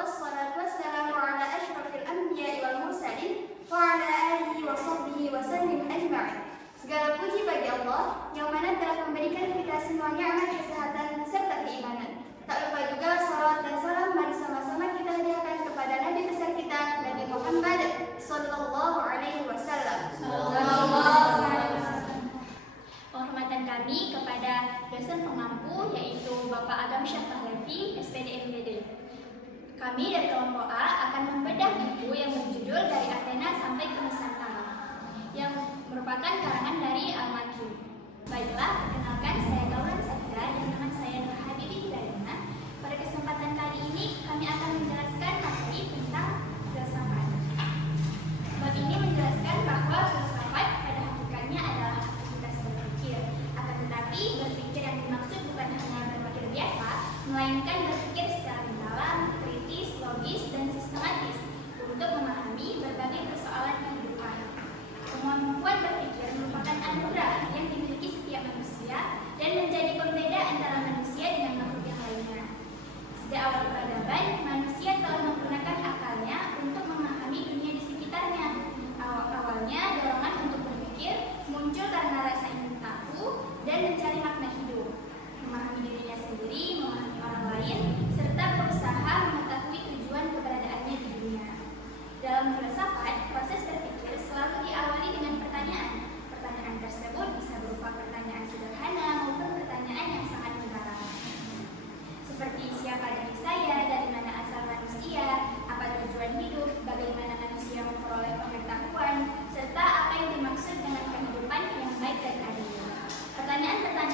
Wassalatu wassalamu ala asyrafil anbiya'i wal mursalin wa ala alihi wa sahbihi wa sallim ajma'in. Segala puji bagi Allah yang mana telah memberikan kita semua nikmat kesehatan serta keimanan. Tak lupa juga salawat dan salam mari sama-sama kita hadiahkan kepada Nabi besar kita, Nabi Muhammad sallallahu alaihi wasallam. Penghormatan kami kepada dosen pengampu yaitu Bapak Agam Syafahlevi, SPD MPD. Kami dari kelompok A akan membedah buku yang berjudul Dari Athena Sampai ke Nusantara yang merupakan karangan dari Al-Makki. Baiklah, perkenalkan saya Gaulan Sakira dan teman saya Nur Habibi Hidayana. Pada kesempatan kali ini kami akan menjelaskan materi tentang filsafat. Bab ini menjelaskan bahwa filsafat pada hakikatnya adalah aktivitas berpikir. Akan tetapi berpikir yang dimaksud bukan hanya berpikir biasa, melainkan berpikir secara mendalam, logis dan sistematis untuk memahami berbagai persoalan kehidupan. Kemampuan berpikir merupakan anugerah yang dimiliki setiap manusia dan menjadi pembeda antara manusia dengan makhluk yang lainnya. Sejak awal peradaban, manusia telah menggunakan akalnya untuk memahami dunia di sekitarnya. Awalnya dorongan untuk berpikir muncul karena rasa ingin tahu dan mencari makna hidup, memahami dirinya sendiri, memahami orang lain, serta berusaha mengetahui tujuan keberadaannya di dunia. Dalam filsafat, proses berpikir selalu diawali dengan pertanyaan. Pertanyaan tersebut bisa berupa pertanyaan sederhana maupun pertanyaan yang sangat mendalam. Seperti siapa diri saya, dari mana asal manusia, apa tujuan hidup, bagaimana manusia memperoleh pengetahuan, serta apa yang dimaksud dengan kehidupan yang baik dan adil. Pertanyaan-pertanyaan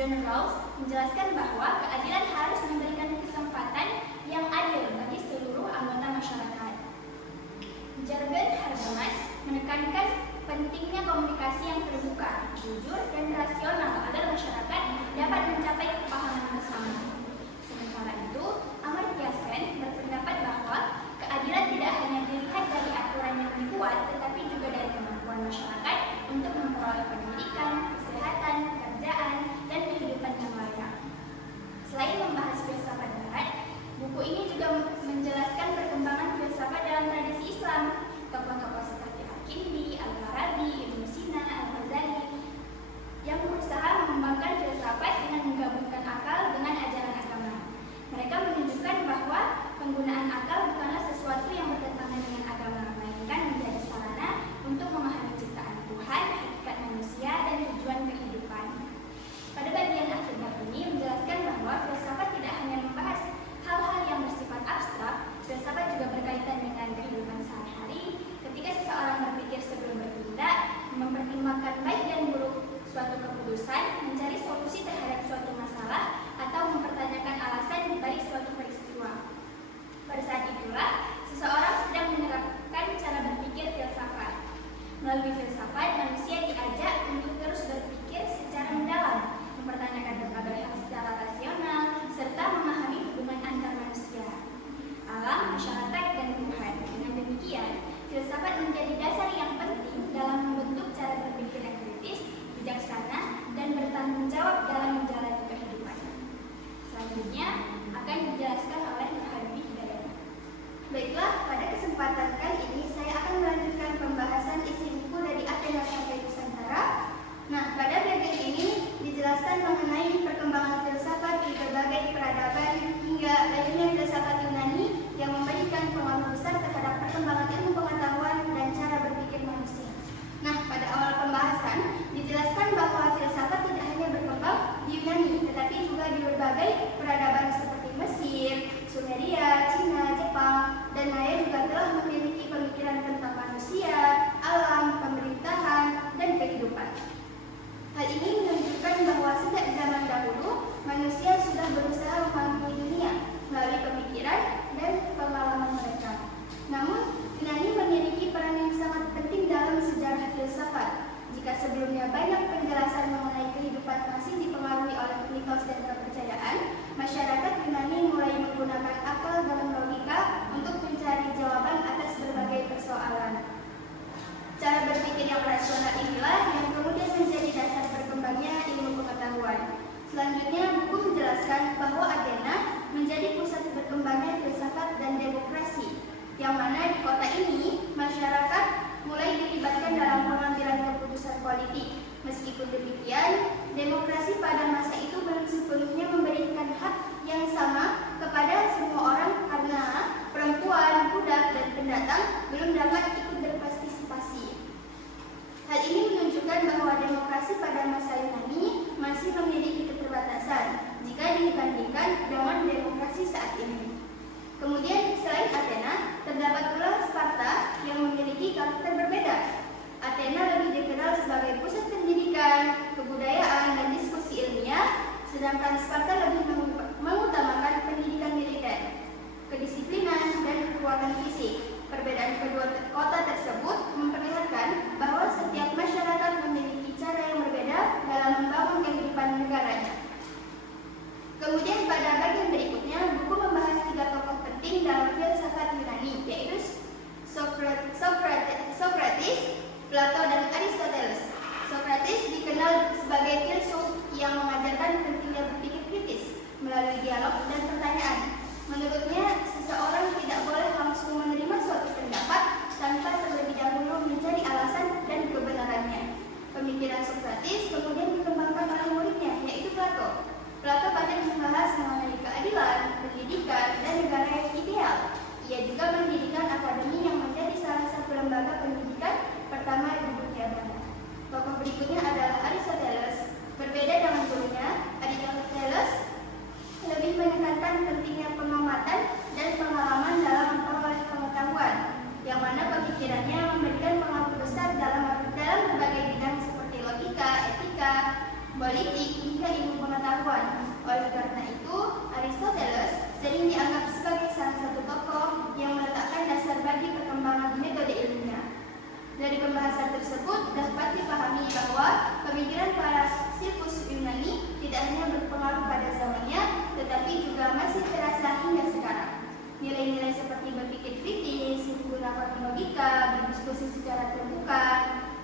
John Rawls menjelaskan bahwa keadilan harus memberikan kesempatan yang adil bagi seluruh anggota masyarakat. Jürgen Habermas menekankan pentingnya komunikasi yang terbuka, jujur, dan rasional agar masyarakat dapat mencapai kepahaman bersama. Sementara itu, Amartya Sen berpendapat bahwa keadilan tidak hanya dilihat dari aturan yang dibuat, tetapi juga dari kemampuan masyarakat untuk memperoleh pendidikan, kesehatan, pekerjaan, dan kehidupan yang layak. Selain membahas filsafat Barat, buku ini juga menjelaskan perkembangan filsafat dalam tradisi Islam. Tokoh-tokoh seperti Al-Kindi, Al-Farabi, Ibnu Sina, Al-Ghazali yang berusaha mengembangkan filsafat dengan menggabungkan akal dengan ajaran agama. Mereka menunjukkan bahwa penggunaan akal bukanlah sesuatu yang bertentangan dengan agama, melainkan menjadi sarana untuk memahami ciptaan Tuhan, hakikat manusia, dan tujuan kehidupan. Pada bagian akhir bab ini menjelaskan bahwa filsafat tidak hanya membahas hal-hal yang bersifat abstrak, filsafat juga berkaitan dengan kehidupan sehari-hari. Ketika seseorang berpikir sebelum bertindak, mempertimbangkan baik dan buruk suatu keputusan, mencari solusi terhadap suatu masalah, atau mempertanyakan alasan dibalik suatu peristiwa. Pada saat itulah, seseorang sedang menerapkan cara berpikir filsafat. Melalui filsafat, manusia diajak untuk terus berpikir secara mendalam, mempertanyakan berbagai hal secara rasional, serta memahami hubungan antar manusia, alam, masyarakat, dan Tuhan. Dengan demikian, filsafat menjadi dasar yang penting dalam membentuk cara berpikir yang kritis, bijaksana, dan bertanggung jawab dalam menjalani kehidupan. Selanjutnya akan dijelaskan oleh Nurhadi Hidayat. Baiklah, pada kesempatan kali ini saya akan melanjutkan pembahasan isi buku dari Athena sampai Nusantara. Nah, pada bagian ini dijelaskan mengenai perkembangan filsafat di berbagai peradaban hingga lahirnya filsafat Yunani yang memberikan pengaruh besar terhadap perkembangan ilmu pengetahuan dan cara berpikir manusia. Nah, pada awal pembahasan dijelaskan bahwa filsafat tidak hanya berkembang di Yunani, tetapi juga di berbagai peradaban seperti Mesir, Sumeria, Cina, Jepang, dan lain juga telah memiliki pemikiran tentang manusia, alam, pemerintahan, dan kehidupan. Hal ini menunjukkan bahwa sejak zaman dahulu, manusia sudah berusaha memahami dunia melalui pemikiran dan pengalaman mereka. Namun, Yunani memiliki peran yang sangat penting dalam sejarah filsafat. Jika sebelumnya banyak penjelasan mengenai kehidupan masih dipengaruhi oleh mitos dan kepercayaan, masyarakat Yunani mulai menggunakan akal dan logika untuk mencari jawaban atas berbagai persoalan. Cara berpikir yang rasional inilah yang kemudian menjadi dasar berkembangnya ilmu pengetahuan. Selanjutnya, buku menjelaskan bahwa Athena menjadi pusat berkembangnya filsafat dan demokrasi, yang mana di kota ini masyarakat mulai dilibatkan dalam pengambilan keputusan politik. Meskipun demikian, demokrasi pada masa itu belum sepenuhnya memberikan hak yang sama kepada semua orang karena perempuan, budak, dan pendatang belum dapat ikut berpartisipasi. Hal ini menunjukkan bahwa demokrasi pada masa Yunani masih memiliki keterbatasan jika dibandingkan dengan demokrasi saat ini. Kemudian, selain Athena, terdapat pula Sparta yang memiliki karakter berbeda. Athena lebih dikenal sebagai pusat pendidikan, kebudayaan, dan diskusi ilmiah, sedangkan Sparta lebih mengutamakan pendidikan militer, kedisiplinan, dan kekuatan fisik. Perbedaan kedua kota tersebut memperlihatkan bahwa setiap masyarakat memiliki cara yang berbeda dalam membangun kehidupan negaranya. Kemudian pada bagian berikutnya, buku membahas 3 tokoh penting dalam filsafat Yunani, yaitu Socrates, Plato, dan Aristoteles. Socrates dikenal sebagai filsuf yang mengajarkan pentingnya berpikir kritis melalui dialog dan pertanyaan. Menurutnya, seseorang tidak boleh langsung menerima suatu pendapat tanpa terlebih dahulu mencari alasan dan kebenarannya. Pemikiran Socrates kemudian dikembangkan oleh muridnya, yaitu Plato. Plato banyak membahas mengenai keadilan, pendidikan, dan negara yang ideal. Ia juga mendirikan akademi yang menjadi salah satu lembaga pendidikan pertama di dunia barat. Tokoh berikutnya adalah Aristoteles. Berbeda dengan gurunya, Aristoteles lebih menekankan pentingnya pengamatan dan pengalaman dalam memperoleh pengetahuan, yang mana pemikirannya memberikan pengaruh besar dalam berbagai bidang seperti logika, etika, politik, hingga ilmu pengetahuan. tersebut dapat dipahami bahwa pemikiran para filsuf Yunani tidak hanya berpengaruh pada zamannya, tetapi juga masih terasa hingga sekarang. Nilai-nilai seperti berpikir kritis, menggunakan logika, berdiskusi secara terbuka,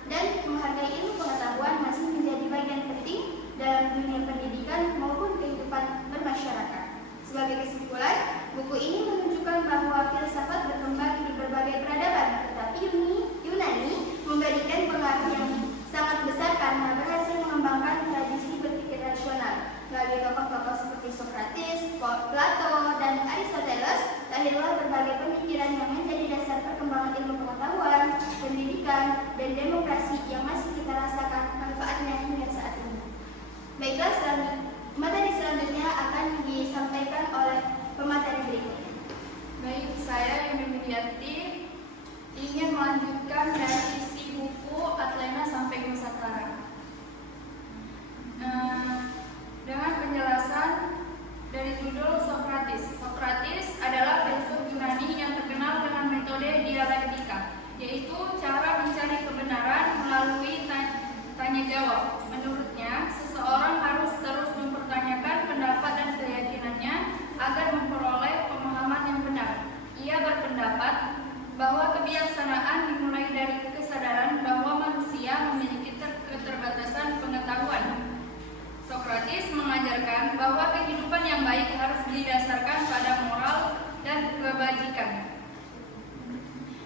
dan menghargai ilmu pengetahuan masih menjadi bagian penting dalam dunia pendidikan maupun kehidupan bermasyarakat. Sebagai kesimpulan, buku ini menunjukkan bahwa filsafat berkembang di berbagai peradaban, tetapi Yunani memberikan pengaruh yang sangat besar karena berhasil mengembangkan tradisi berpikir rasional. Melalui tokoh-tokoh seperti Socrates, Plato, dan Aristoteles, lahirlah berbagai pemikiran yang menjadi dasar perkembangan ilmu pengetahuan, pendidikan, dan demokrasi yang masih kita rasakan manfaatnya hingga saat ini. Baiklah, materi selanjutnya akan disampaikan oleh pemateri berikutnya. Baik, saya Yuni Widianti ingin melanjutkan dari isi buku Atlena sampai Nusantara. Dengan penjelasan dari judul Socrates. Socrates adalah filsuf Yunani yang terkenal dengan metode dialektika, yaitu cara mencari kebenaran melalui tanya jawab. Menurutnya, seseorang harus terus mempertanyakan pendapat dan keyakinannya agar memperoleh pemahaman yang benar. Ia berpendapat bahwa kebijaksanaan dimulai dari kesadaran bahwa manusia memiliki keterbatasan pengetahuan. Socrates mengajarkan bahwa kehidupan yang baik harus didasarkan pada moral dan kebajikan.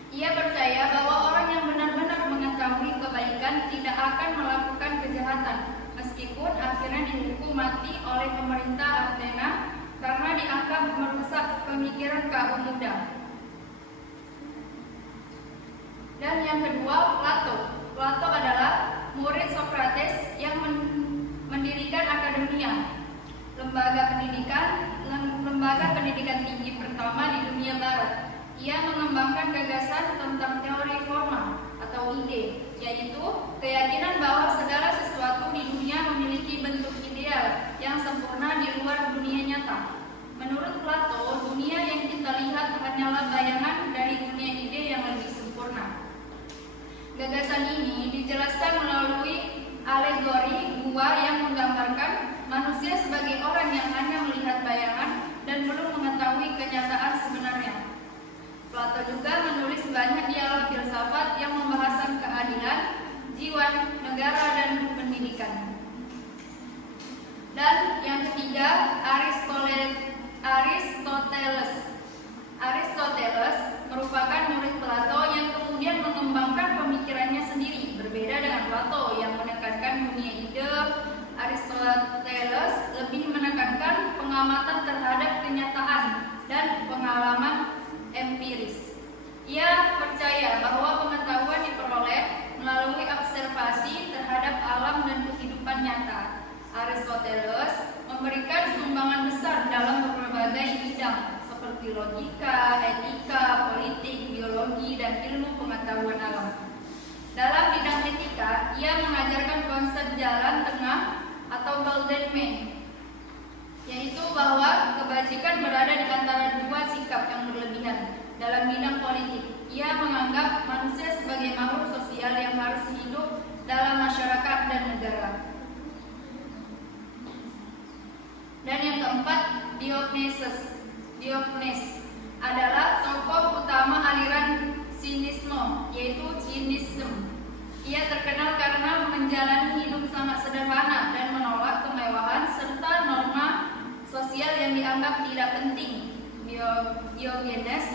Ia percaya bahwa orang yang benar-benar mengetahui kebaikan tidak akan melakukan kejahatan, meskipun akhirnya dihukum mati oleh pemerintah Athena karena dianggap merusak pemikiran kaum muda. Dan yang kedua, Plato. Plato adalah murid Socrates yang mendirikan akademia, lembaga pendidikan tinggi pertama di dunia barat. Ia mengembangkan gagasan tentang teori formal atau ide, yaitu keyakinan bahwa segala sesuatu di dunia memiliki bentuk ideal yang sempurna di luar dunia nyata. Menurut Plato, dunia yang kita lihat hanyalah bayangan dari dunia ide yang lebih sempurna. Gagasan ini dijelaskan melalui alegori gua yang menggambarkan manusia sebagai orang yang hanya melihat bayangan dan belum mengetahui kenyataan sebenarnya. Plato juga menulis banyak dialog filsafat yang membahasan keadilan, jiwa, negara, dan pendidikan. Dan yang ketiga, Aristoteles merupakan murid Plato yang kemudian mengembangkan pemikirannya sendiri. Berbeda dengan Plato yang menekankan dunia ide, Aristoteles lebih menekankan pengamatan terhadap kenyataan dan pengalaman empiris. Ia percaya bahwa pengetahuan diperoleh melalui observasi terhadap alam dan kehidupan nyata. Aristoteles memberikan sumbangan besar dalam berbagai bidang seperti logika, etika, politik, biologi, dan ilmu pengetahuan alam. Dalam bidang etika, ia mengajarkan konsep jalan tengah atau golden mean, yaitu bahwa kebajikan berada di antara dua sikap yang berlebihan. Dalam bidang politik, ia menganggap manusia sebagai makhluk sosial yang harus hidup dalam masyarakat dan negara. Dan yang keempat, Diogenes adalah tokoh utama aliran sinisme, yaitu Cynicism. Ia terkenal karena menjalani hidup sangat sederhana dan menolak kemewahan serta norma sosial yang dianggap tidak penting. Diogenes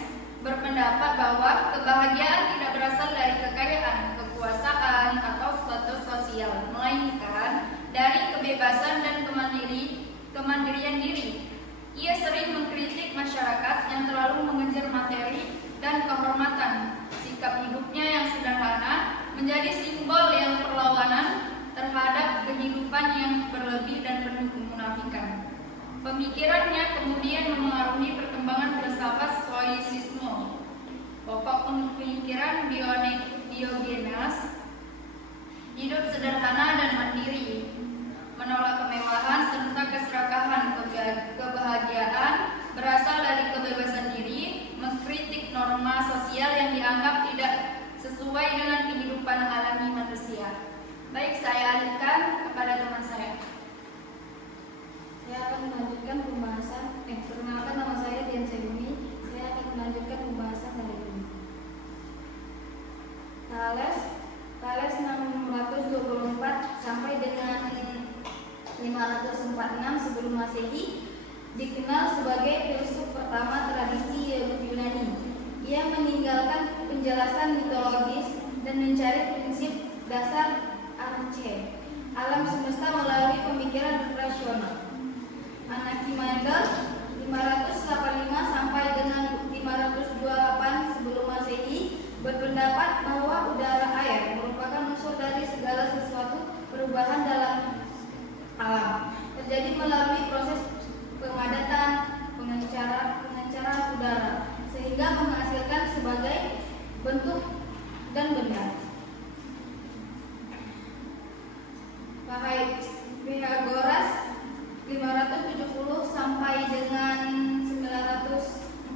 berpendapat bahwa kebahagiaan tidak berasal dari kekayaan, kekuasaan, atau status sosial, melainkan dari kebebasan dan kemandirian diri. Ia sering mengkritik masyarakat yang terlalu mengejar materi dan kehormatan. Sikap hidupnya yang sederhana menjadi simbol yang perlawanan terhadap kehidupan yang berlebih dan penuh kemunafikan. Pemikirannya kemudian memengaruhi perkembangan filsafat Stoicisme. Pokok pemikiran Diogenes hidup sederhana dan mandiri, menolak kemewahan serta keserakahan. Kebahagiaan berasal dari kebebasan diri, mengkritik norma sosial yang dianggap tidak sesuai dengan kehidupan alami Perkenalkan, nama saya Dian Sayuni. Saya akan melanjutkan pembahasan dari ini. Thales 624 sampai dengan 546 sebelum Masehi dikenal sebagai filsuf pertama tradisi Yunani. Ia meninggalkan penjelasan mitologis dan mencari prinsip dasar arche alam semesta melalui pemikiran rasional. Anaximander 585 sampai dengan 528 sebelum Masehi berpendapat bahwa udara air merupakan unsur dari segala sesuatu perubahan dalam alam terjadi melalui proses pemadatan pengencaraan udara sehingga menghasilkan sebagai bentuk dan benda. Pythagoras 570 sampai dengan 945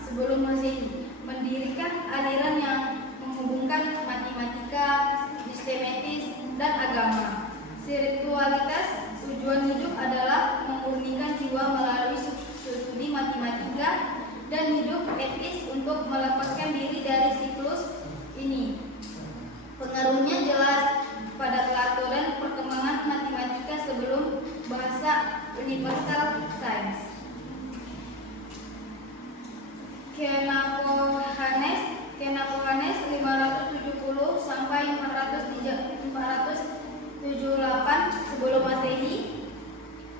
sebelum Masehi mendirikan aliran yang menghubungkan matematika, sistematis, dan agama. Spiritualitas tujuan hidup adalah memurnikan jiwa melalui studi matematika dan hidup etis untuk melepaskan diri dari siklus ini. Pengaruhnya jelas pada Plato dan perkembangan matematika sebelum bahasa universal science. Xenophanes 570 sampai 478 sebelum Masehi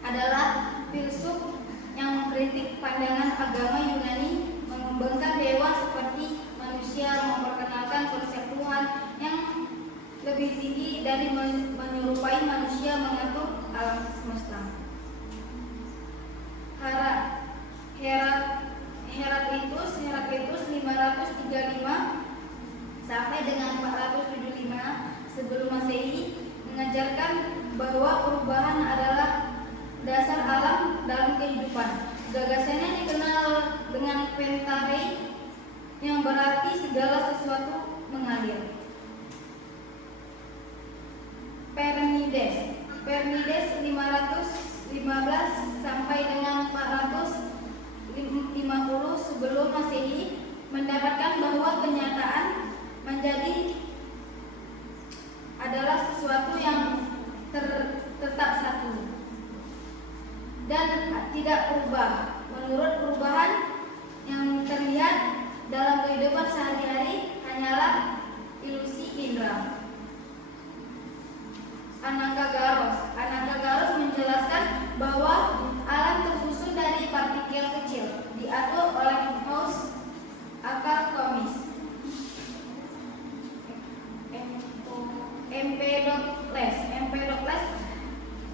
adalah filsuf yang mengkritik pandangan agama Yunani, mengembangkan dewa seperti manusia, memperkenalkan konsep Tuhan yang lebih tinggi dari menyerupai manusia mengatur alam semesta. Heraklitus 535 sampai dengan 475 sebelum Masehi mengajarkan bahwa perubahan adalah dasar alam dalam kehidupan. Gagasannya dikenal dengan pentarei yang berarti segala sesuatu mengalir. Parmenides 515 sampai dengan 450 sebelum Masehi mendapatkan bahwa kenyataan menjadi adalah sesuatu yang tetap satu dan tidak berubah. Menurut perubahan yang terlihat dalam kehidupan sehari-hari hanyalah ilusi indera. Anaxagoras menjelaskan bahwa alam tersusun dari partikel kecil, diatur oleh paus akal komis. Empedokles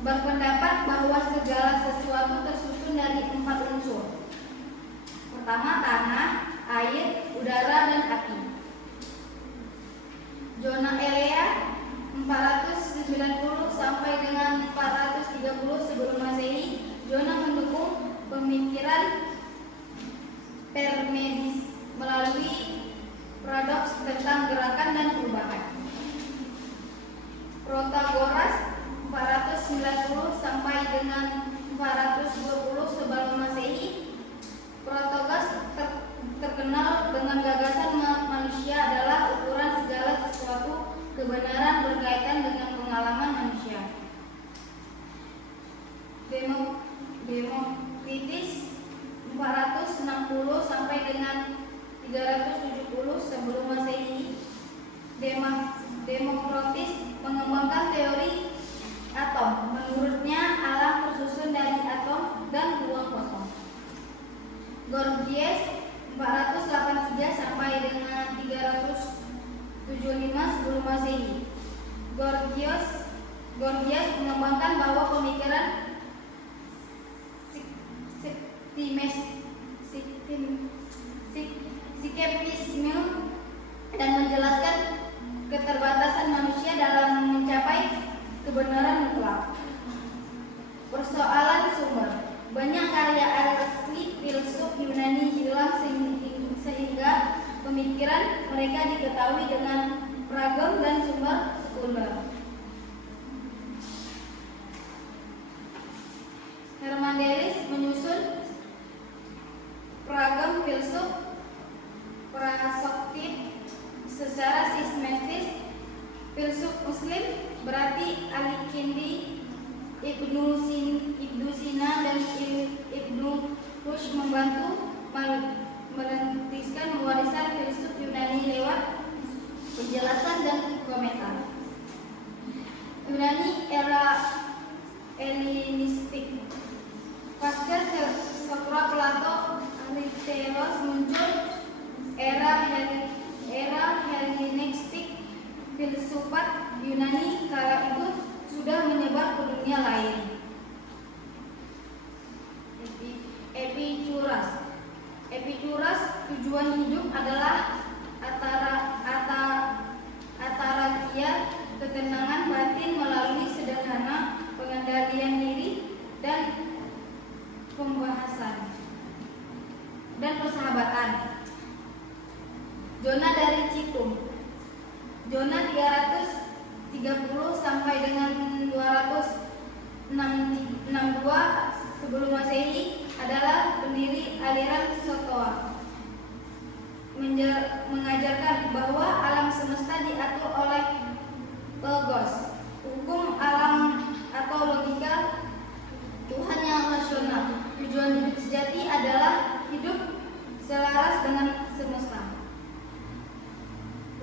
berpendapat bahwa segala sesuatu tersusun dari 4 unsur. Pertama, tanah, air, udara, dan api. Zona Elea 490 sampai dengan 430 sebelum Masehi, Zona mendukung pemikiran Parmenides melalui paradoks tentang gerakan dan perubahan. Protagoras 490 sampai dengan 420 sebelum Masehi. Protagoras terkenal dengan gagasan manusia adalah ukuran segala sesuatu kebenaran berkaitan dengan pengalaman manusia. Demokritus 460 sampai dengan 370 sebelum Masehi. Demokritus mengembangkan teori atom. Menurutnya alam tersusun dari atom dan ruang kosong. Gorgias 483 sampai dengan 375 sebelum Masehi. Gorgias mengembangkan bahwa pemikiran skeptisisme dan menjelaskan keterbatasan manusia dalam mencapai kebenaran mutlak. Persoalan sumber. Banyak karya asli filsuf Yunani hilang sehingga pemikiran mereka diketahui dengan ragam dan sumber sekunder. Hermandelis menyusun filsuf Muslim berarti Al-Kindi, Ibnu Sina dan Ibnu Rushd membantu menuliskan warisan filsuf Yunani lewat penjelasan dan komentar. Yunani era Helenistik. Pasca Sokrat, Plato, Aristoteles muncul era Helenistik. Filsufat Yunani kala itu sudah menyebar ke dunia lain. Epikuras tujuan hidup adalah atarakia, ketenangan batin melalui sederhana, pengendalian diri dan pembahasan dan persahabatan. Zona dari Cikum. Zona 330 sampai dengan 262 sebelum Masehi adalah pendiri aliran Stoa, mengajarkan bahwa alam semesta diatur oleh logos, hukum alam atau logika, Tuhan yang rasional. Tujuan hidup sejati adalah hidup selaras dengan semesta.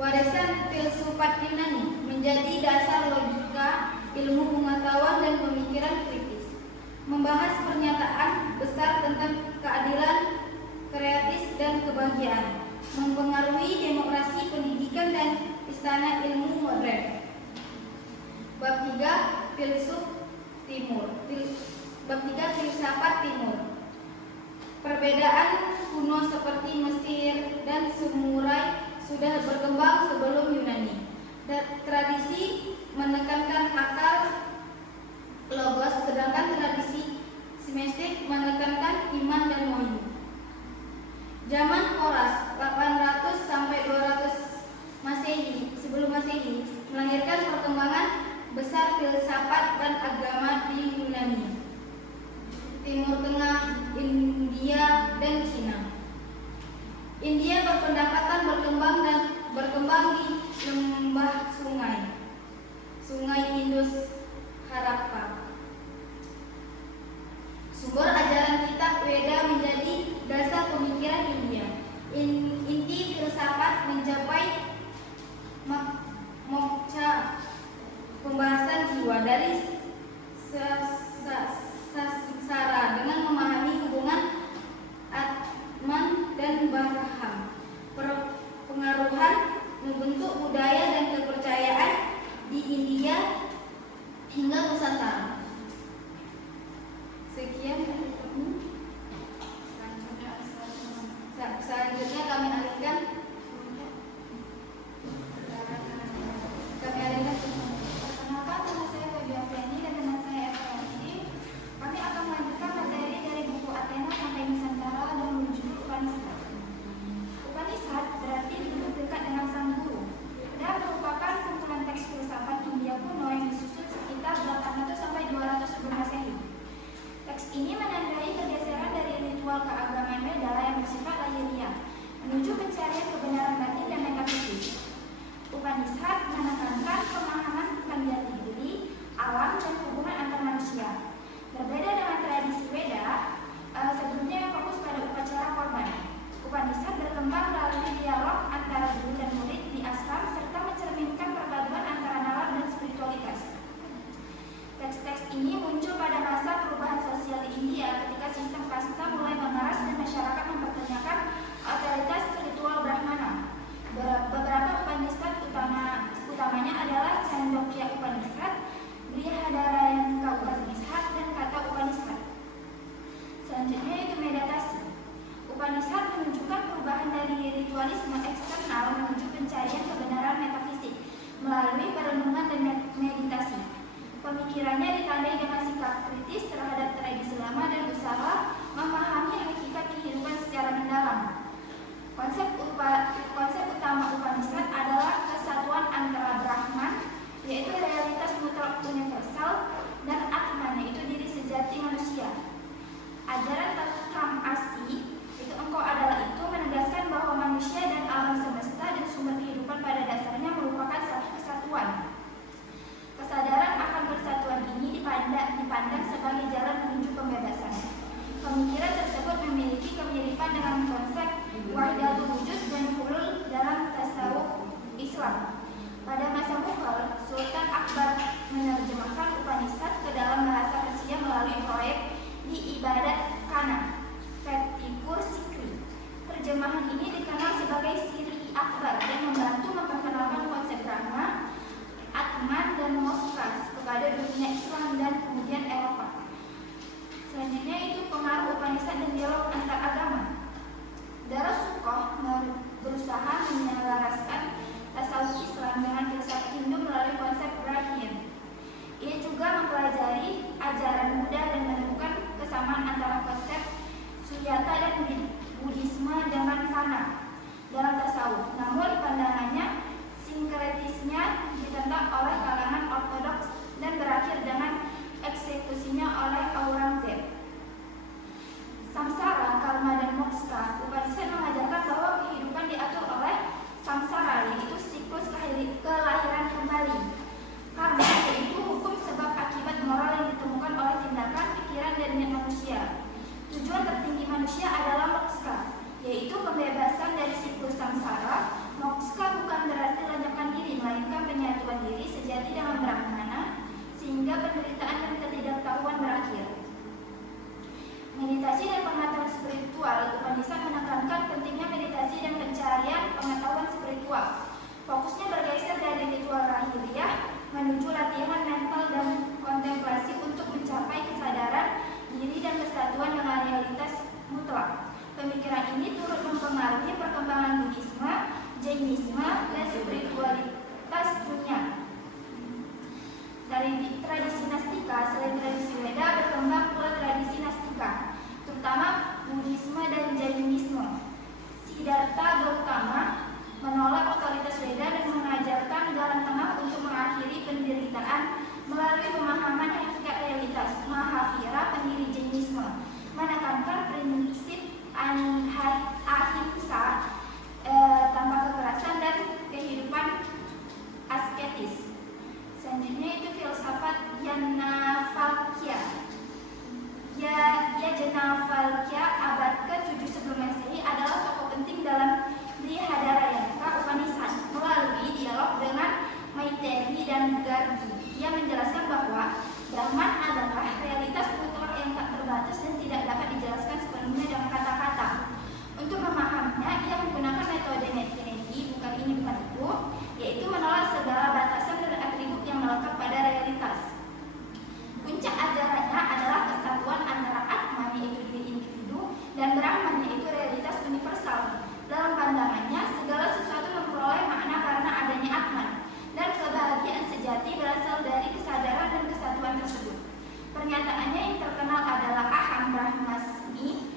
Warisan filsufat Yunani menjadi dasar logika, ilmu pengetahuan dan pemikiran kritis. Membahas pernyataan besar tentang keadilan, kreatif dan kebahagiaan. Mempengaruhi demokrasi, pendidikan dan istana ilmu modern. Bab 3 filsuf timur. Bab 3 filsafat timur. Perbedaan kuno seperti Mesir dan Samurai sudah berkembang sebelum Yunani. Tradisi menekankan akal logos, sedangkan tradisi semestik menekankan iman dan wahyu. Zaman Horas 800 sampai 200 Masehi sebelum Masehi melahirkan perkembangan besar filsafat dan agama di Yunani, Timur Tengah, India dan Cina. India berpendapatan berkembang di lembah sungai Indus, Harappa. Sumber ajaran kitab Weda menjadi dasar pemikiran India. Inti filsafat mencapai moksha, pembahasan jiwa dari sasara dengan memahami hubungan Atman dan Baraham. Pengaruhan membentuk budaya dan kepercayaan di India hingga Nusantara. Sekian. Selanjutnya kami alihkan. Perkenalkan, nama saya Febi Afriani dan teman saya Eva Rashidi. Kami akan melanjutkan materi dari buku Athena sampai Nusantara dan berjudul Upanishad. Upanishad berarti duduk dekat dengan sang guru dan merupakan kumpulan teks filsafat India kuno yang disusun sekitar 800 sampai 200 sebelum Masehi. Teks ini menandai pergeseran dari ritual keagamaan Veda yang bersifat lahiriah menuju pencarian kebenaran batin dan metafisik. Upanishad menekankan pemahaman tentang jati diri, alam, dan hubungan antar manusia. Berbeda dengan tradisi Veda, sebelumnya yang fokus pada upacara korban. Upanishad berkembang melalui dialog antara guru dan murid di ashram serta mencerminkan perpaduan antara nalar dan spiritualitas. Teks-teks ini muncul pada masa perubahan sosial di India ketika sistem kasta mulai mengeras dan masyarakat mempertanyakan otoritas spiritual Brahmana. Beberapa Upanishad utamanya adalah Chandogya Upanishad, Brihadaranyaka Upanishad, dan Katha Upanishad. Selanjutnya itu meditasi. Upanishad menunjukkan perubahan dari ritualisme eksternal menuju pencarian kebenaran metafisik melalui perenungan dan meditasi. Pemikirannya ditandai dengan sikap kritis terhadap tradisi lama dan usaha memahami hakikat kehidupan secara mendalam. Konsep utama Upanishad adalah kesatuan antara Brahman, yaitu realitas mutlak universal, dan Atman, yaitu diri sejati manusia. Ajaran Tam Asi, itu engkau adalah itu, menegaskan bahwa manusia dan alam semesta dan sumber kehidupan pada dasarnya merupakan satu kesatuan. Islam dan kemudian Eropa. Selanjutnya itu pengaruh Upanishad dan dialog antar agama. Darussukoh berusaha menyelaraskan tasawuf Islam dengan filsafat Hindu melalui konsep Brahmin. Ia juga mempelajari ajaran Buddha dan menemukan kesamaan antara konsep Sunyata dan Buddhisme dengan fana dalam tasawuf. Namun pandangannya sinkretisnya ditentang oleh kalangan ortodoks dan berakhir dengan eksekusinya oleh Aurangzeb. Samsara, karma, dan moksha. Upanishad mengajarkan bahwa kehidupan diatur oleh samsara, yaitu siklus kelahiran kembali. Karma yaitu hukum sebab akibat moral yang ditemukan oleh tindakan, pikiran, dan niat manusia. Tujuan tertinggi manusia adalah moksha, yaitu pembebasan dari siklus samsara. Moksha bukan berarti lenyapkan diri, melainkan penyatuan diri sejati dengan Brahmana, sehingga penderitaan dan ketidaktahuan berakhir. Meditasi dan pengetahuan spiritual. Upanishad menekankan pentingnya meditasi dan pencarian pengetahuan spiritual. Fokusnya bergeser dari ritual lahiriah menuju latihan mental dan kontemplasi untuk mencapai kesadaran diri dan kesatuan dengan realitas mutlak. Pemikiran ini turut mempengaruhi perkembangan Buddhisme, Jainisme, dan spiritualitas dunia. Dari tradisi Nastika, selain tradisi Weda, berkembang pula tradisi Nastika, terutama Buddhisme dan Jainisme. Siddhartha Gautama menolak otoritas Weda dan mengajarkan jalan tengah untuk mengakhiri penderitaan melalui pemahaman hakikat realitas. Mahavira, pendiri Jainisme, menekankan prinsip ahimsa tanpa kekerasan dan kehidupan asketis. Selanjutnya itu filsafat Yajnavalkya. Yajnavalkya abad ke-7 sebelum Masehi adalah tokoh penting dalam Brihadarayaka Upanishad. Melalui dialog dengan Maitreyi dan Gargi, ia menjelaskan bahwa Brahman adalah realitas mutlak yang tak terbatas dan tidak dapat dijelaskan sepenuhnya dengan kata-kata. Untuk memahaminya, ia menggunakan metode Kennedy, bukan ini bukan itu, yaitu menolak segala batasan dan atribut yang melekat pada realitas. Puncak ajarannya adalah kesatuan antara Atman, yaitu diri individu, dan Brahman, yaitu realitas universal. Dalam pandangannya, segala sesuatu memperoleh makna karena adanya Atman, dan kebahagiaan sejati berasal dari kesadaran dan kesatuan tersebut. Pernyataannya yang terkenal adalah Aham Brahmasmi,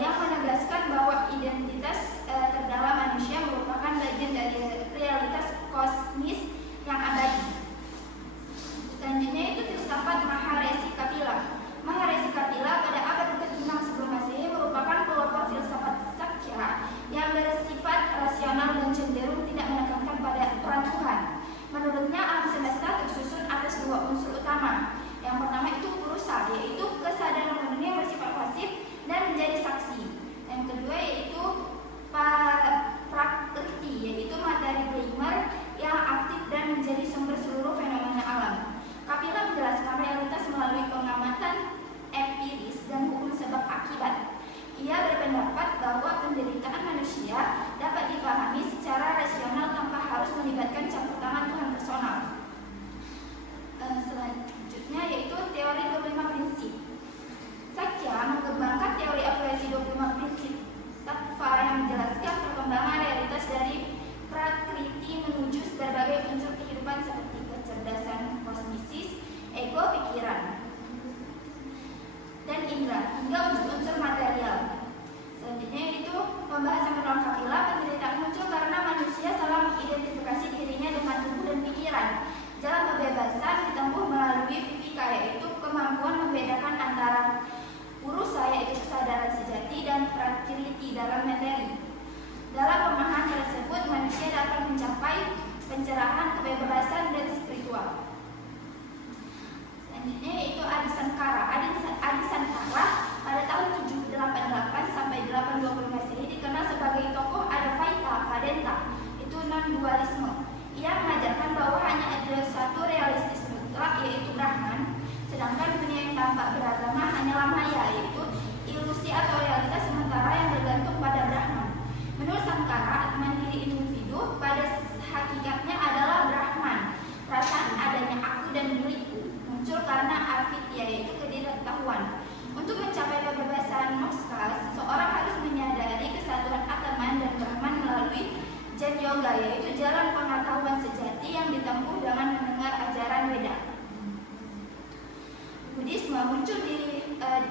yang menegaskan bahwa identitas terdalam manusia merupakan bagian dari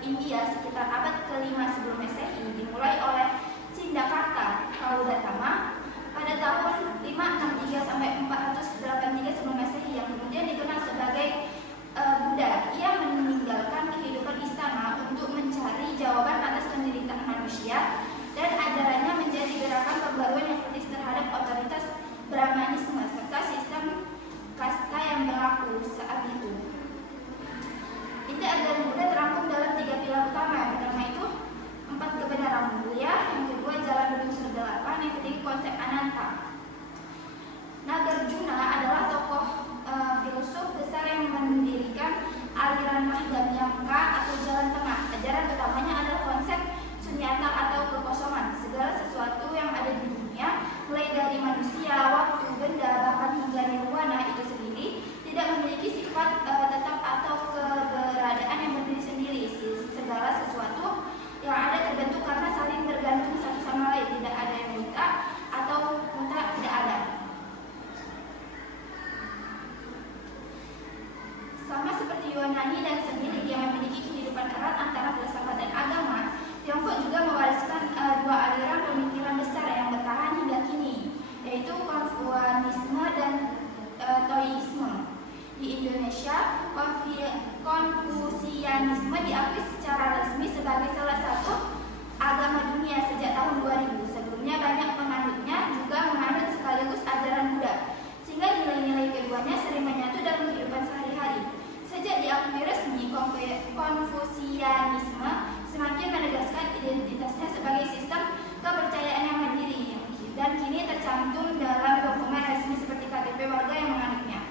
India sekitar abad ke-5 sebelum Masehi dimulai oleh Sindakarta Kaudatama pada tahun 563 sampai 483 sebelum Masehi, yang kemudian dikenal sebagai Buddha. Ia meninggalkan kehidupan istana untuk mencari jawaban atas penderitaan manusia, dan ajarannya menjadi gerakan pembaruan yang kritis terhadap otoritas Brahmanisme serta sistem kasta yang berlaku saat itu. Inti ajaran Buddha terangkum dalam 3 pilar utama. Yang pertama itu 4 kebenaran mulia, yang kedua jalan menuju surga 8, yang ketiga konsep Ananta. Nagarjuna adalah tokoh filosof besar yang mendirikan aliran Madhyamaka atau jalan tengah. Ajaran utamanya adalah konsep sunyata atau kekosongan. Segala sesuatu yang ada di dunia, mulai dari manusia, waktu, benda, bahkan hingga nirwana itu sendiri, tidak memiliki sifat tetap atau keberadaan yang berdiri sendiri. Segala sesuatu yang ada terbentuk karena saling bergantung satu sama lain. Tidak ada yang mutlak atau mutlak tidak ada. Sama seperti Yunani dan sendiri yang memiliki kehidupan erat antara filsafat dan agama, Tiongkok juga mewariskan 2 aliran pemikiran besar yang bertahan hingga kini, yaitu Konfusianisme dan Taoisme. Di Indonesia, Konfusianisme diakui secara resmi sebagai salah satu agama dunia sejak tahun 2000. Sebelumnya banyak penganutnya juga menganut sekaligus ajaran Buddha, sehingga nilai-nilai keduanya sering menyatu dalam kehidupan sehari-hari. Sejak diakui resmi, Konfusianisme semakin menegaskan identitasnya sebagai sistem kepercayaan yang mandiri, dan kini tercantum dalam dokumen resmi seperti KTP warga yang menganutnya.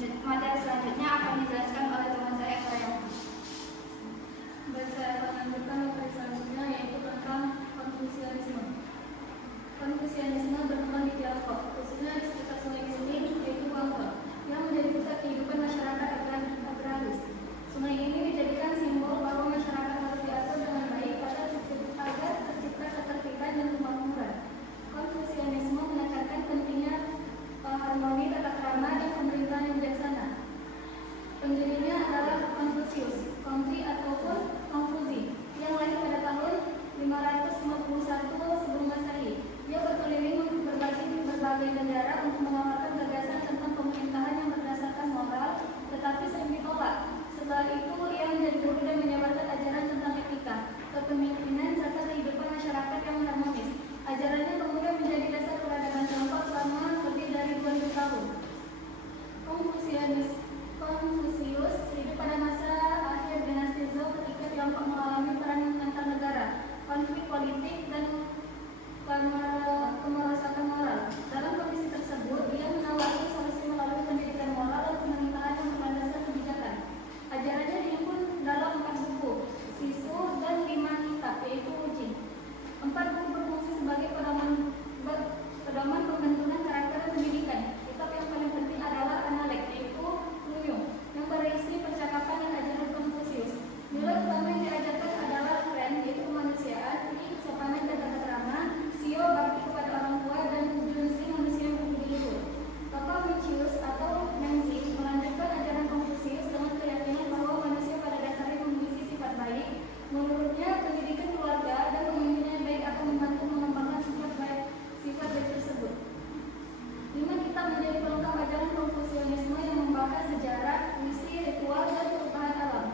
Materi selanjutnya akan dijelaskan oleh teman saya, Farel. Baik, saya akan lanjutkan materi selanjutnya, yaitu tentang Konfusianisme. Konfusianisme berkembang di Tiongkok, khususnya di sekitar Sungai Kuning, yaitu Guangdong, yang menjadi pusat kehidupan masyarakat agraris. Sungai ini dijadikan simbol bahwa masyarakat harus diatur dengan baik agar tercipta ketertiban dan kemakmuran. Konfusianisme menekankan pentingnya harmoni, tata krama, dan pemerintahan yang bijaksana. Pendirinya adalah Konfusius, Kongzi ataupun Kongfuzi, yang lahir pada tahun 551 sebelum Masehi. Dia berkeliling berbagai negara untuk mengamalkan gagasan tentang pemerintahan yang berdasarkan moral, tetapi sering ditolak. Setelah itu, ia menjadi guru dan menyebarkan ajaran tentang etika, kepemimpinan, serta kehidupan masyarakat yang harmonis. Ajarannya kemudian menjadi dasar peradaban Tiongkok selama lebih dari 2000 tahun. Konfusius hidup pada masa akhir dinasti Zhou ketika Tiongkok mengalami perang antar negara, konflik politik, dan kemerosotan moral. Dalam kondisi tersebut, ia menawari solusi melalui pendidikan moral dan pemerintahan yang berlandaskan kebijakan. Ajarannya dihimpun dalam 4 buku, Sisu, dan 5 kitab, yaitu Uji. 4 buku berfungsi sebagai pedoman pembentukan karakter dan pendidikan. Kitab yang paling penting adalah Analek, yaitu Lunyung, yang berisi percakapan dan ajaran Konfusius. Nilai utama yang diajarkan adalah Ren, yaitu kemanusiaan, Li, kesopanan dan tata krama, Sio, bakti kepada orang tua, dan Junzi, manusia yang berbudi luhur. Tokoh Mencius atau Mengzi melanjutkan ajaran Konfusius dengan keyakinan bahwa manusia pada dasarnya memiliki sifat baik. Menurutnya, pendidikan keluarga dan pemimpin yang baik akan membantu mengembangkan sifat baik tersebut. 5 kitab menjadi pelengkap ajaran Konfusianisme yang membahas sejarah, misi, ritual, dan perubahan alam.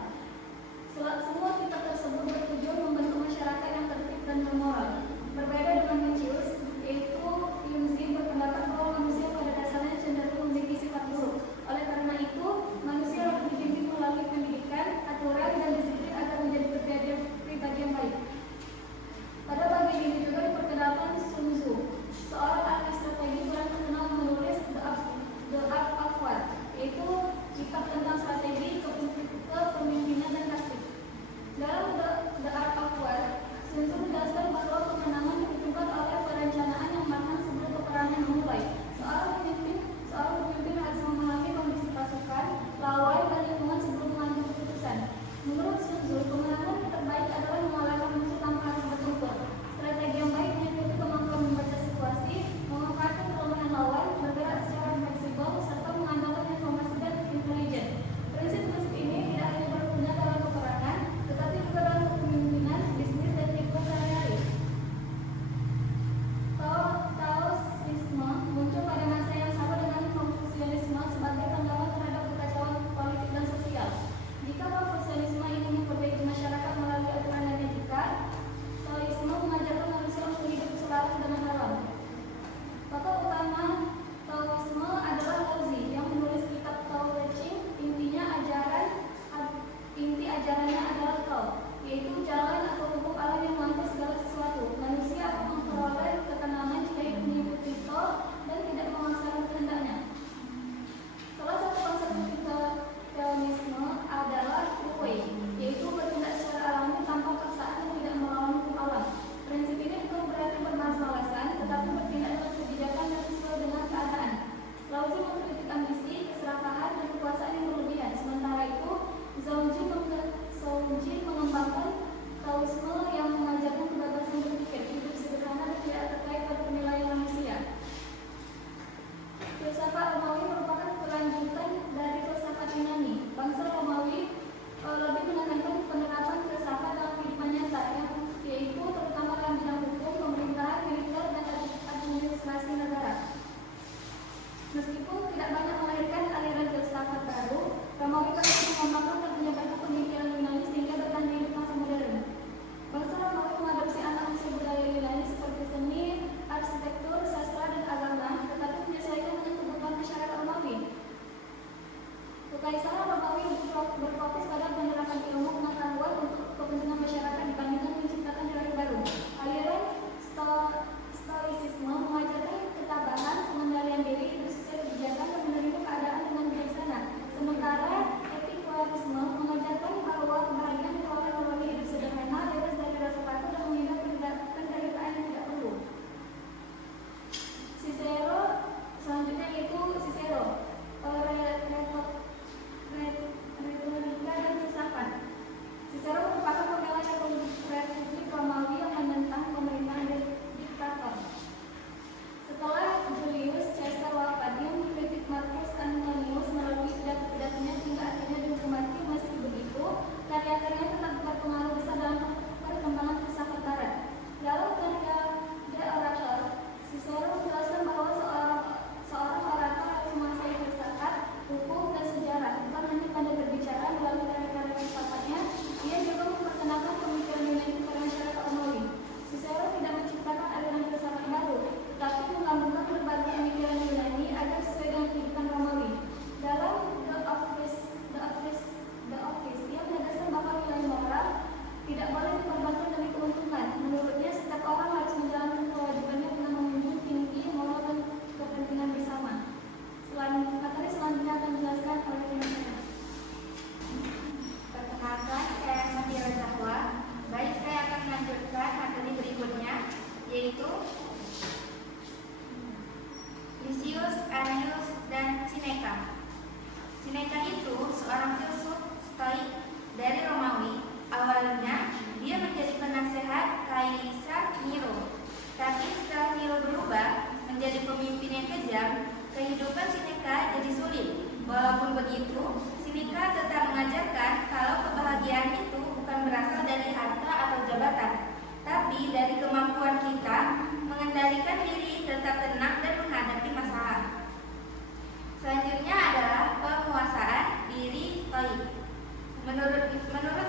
Semua kitab tersebut bertujuan membentuk masyarakat yang tertib dan bermoral. Berbeda dengan Mencius, yaitu Yunzi berpendapat bahwa manusia pada dasarnya cenderung memiliki sifat buruk. Oleh karena itu, manusia harus dibimbing melalui pendidikan, aturan, dan disiplin agar menjadi pribadi yang baik. Pada bagian ini juga diperkenalkan Sun Tzu, seorang ahli strategi yang terkenal menulis The Art of War, yaitu kitab tentang strategi, Meskipun tidak banyak melahirkan aliran filsafat baru, Romawi berhasil mengembangkan dan menyebarkan pemikiran Yunani sehingga bertahan hidup masa modern. Bangsa Romawi mengadopsi anak-anak budaya Yunani seperti seni, arsitektur, sastra, dan agama, tetapi menyesuaikan dengan kebutuhan masyarakat Romawi. Kekaisaran Romawi berfokus pada menerapkan ilmu pengetahuan untuk kepentingan masyarakat dibandingkan menciptakan nilai baru. Aliran Stoicisme mengajarkan ketabahan, pengendalian diri, hidup sesuai kebijakan, dan menerima keadaan dengan bijaksana. Sementara Epikureanisme mengajarkan bahwa kebahagiaan diperoleh melalui hidup sederhana, bebas dari rasa takut, dan menghindar penderitaan yang tidak perlu. Cicero selanjutnya yaitu Cicero, retorika dan filsafat. Cicero merupakan pembela Republik Romawi yang menentang pemerintahan diktator. Setelah Julius Caesar wafat, dia mengkritik Marcus Antonius melalui pidato-pidatonya sehingga akhirnya dihukum mati. Meski begitu, karya-karyanya tetap berpengaruh besar dalam perkembangan filsafat Barat. Dalam karya De Orator, Cicero menjelaskan bahwa seorang orator harus menguasai filsafat, hukum, dan sejarah. Bukan hanya pada berbicara melalui karya-karya filsafatnya, dia juga memperkenalkan pemikiran Yunani kepada masyarakat Romawi. Cicero tidak menciptakan aliran filsafat baru, tapi menggabungkan berbagai pemikiran Yunani agar sesuai dengan kehidupan Romawi. Dalam The Office, ia menegaskan bahwa nilai moral tidak boleh dikorbankan demi keuntungan. Menurutnya, setiap orang harus menjalankan kewajibannya dengan menjunjung tinggi moral dan kepentingan bersama. Materi selanjutnya akan dijelaskan oleh Timothy. Perkenalkan, saya Safira Zahwa. Baik, saya akan melanjutkan materi berikutnya, yaitu Lucius Annaeus dan Seneca. Seneca itu seorang filsuf Stoik dari Romawi. Awalnya dia menjadi penasehat Kaisar Nero, tapi setelah Nero berubah menjadi pemimpin yang kejam, kehidupan Seneca jadi sulit. Walaupun begitu, Seneca tetap mengajarkan kalau kebahagiaan itu bukan berasal dari harta atau jabatan, tapi dari kemampuan kita mengendalikan diri tetap tenang dan menghadapi masalah. Selanjutnya adalah penguasaan diri Stoik. Menurut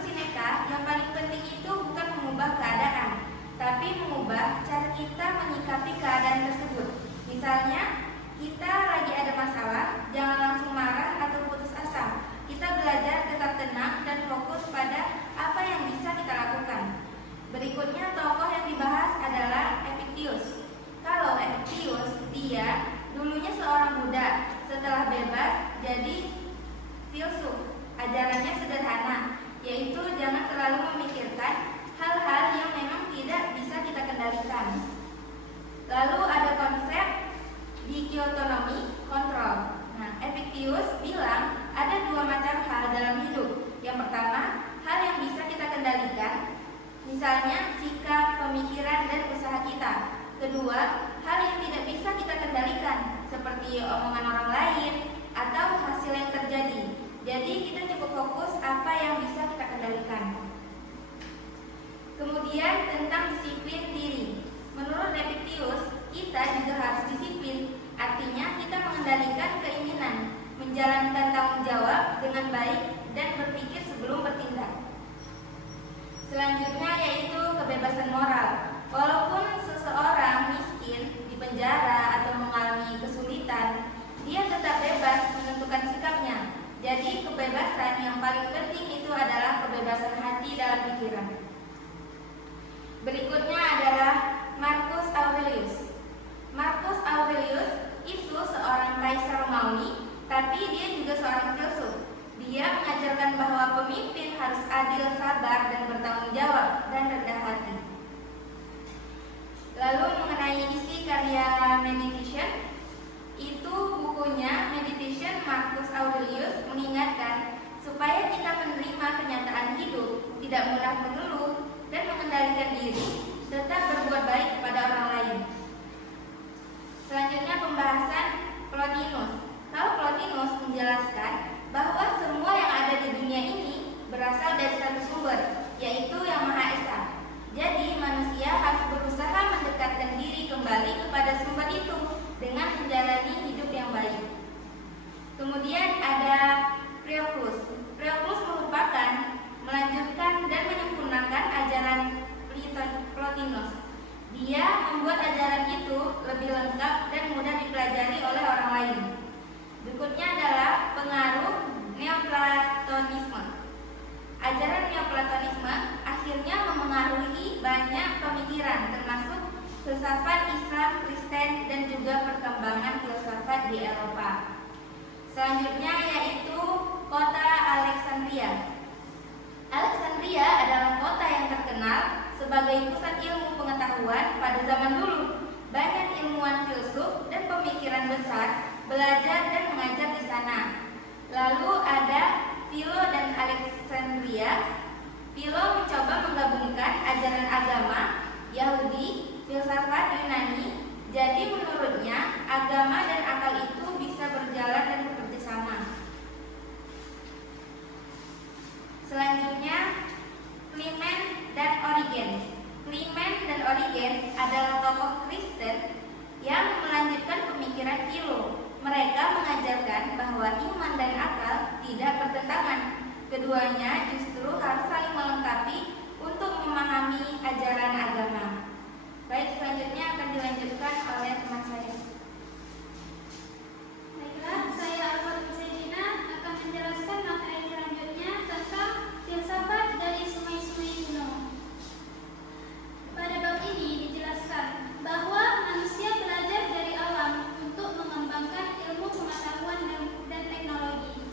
Seneca, yang paling penting itu bukan mengubah keadaan, tapi mengubah cara kita menyikapi keadaan tersebut. Misalnya, kita lagi ada masalah, jangan langsung marah atau putus asa. Kita belajar tetap tenang dan fokus pada apa yang bisa kita lakukan. Berikutnya, tokoh yang dibahas adalah Epictetus. Kalau Epictetus, dia dulunya seorang Buddha, setelah bebas jadi filsuf. Ajarannya sederhana, yaitu jangan terlalu memikirkan hal-hal yang memang tidak bisa kita kendalikan. Lalu ada konsep dikotomi kontrol. Nah, Epictetus bilang ada dua macam hal dalam hidup. Yang pertama, hal yang bisa kita kendalikan, misalnya sikap, pemikiran, dan usaha kita. Kedua, hal yang tidak bisa kita kendalikan, seperti omongan orang lain atau hasil yang terjadi. Jadi kita cukup fokus apa yang bisa kita kendalikan. Kemudian tentang disiplin diri. Menurut Epictetus, kita juga harus disiplin. Artinya kita mengendalikan keinginan, menjalankan tanggung jawab dengan baik, dan berpikir sebelum bertindak. Selanjutnya yaitu kebebasan moral. Walaupun seseorang miskin, dipenjara, atau mengalami kesulitan, dia tetap bebas menentukan sikapnya. Jadi kebebasan yang paling penting itu adalah kebebasan hati dalam pikiran. Berikutnya adalah Marcus Aurelius. Marcus Aurelius itu seorang kaisar Romawi, tapi dia juga seorang filsuf. Dia mengajarkan bahwa pemimpin harus adil, sabar, dan bertanggung jawab, dan rendah hati. Eropa. Selanjutnya yaitu kota Alexandria. Alexandria adalah kota yang terkenal sebagai pusat ilmu pengetahuan pada zaman dulu. Banyak ilmuwan filsuf dan pemikiran besar belajar dan mengajar di sana. Lalu ada Philo dan Alexandria. Philo mencoba menggabungkan ajaran agama Yahudi, filsafat Yunani. Jadi menurutnya agama dan akal itu bisa berjalan dan bekerja sama. Selanjutnya Clement dan Origen. Clement dan Origen adalah tokoh Kristen yang melanjutkan pemikiran Philo. Mereka mengajarkan bahwa iman dan akal tidak bertentangan. Keduanya justru harus saling melengkapi untuk memahami ajaran agama. Baik, selanjutnya akan dilanjutkan oleh teman saya. Baiklah, saya Alfa Sayyidina akan menjelaskan materi selanjutnya tentang filsafat dari sungai-sungai kuno. Pada bab ini dijelaskan bahwa manusia belajar dari alam untuk mengembangkan ilmu pengetahuan dan teknologi.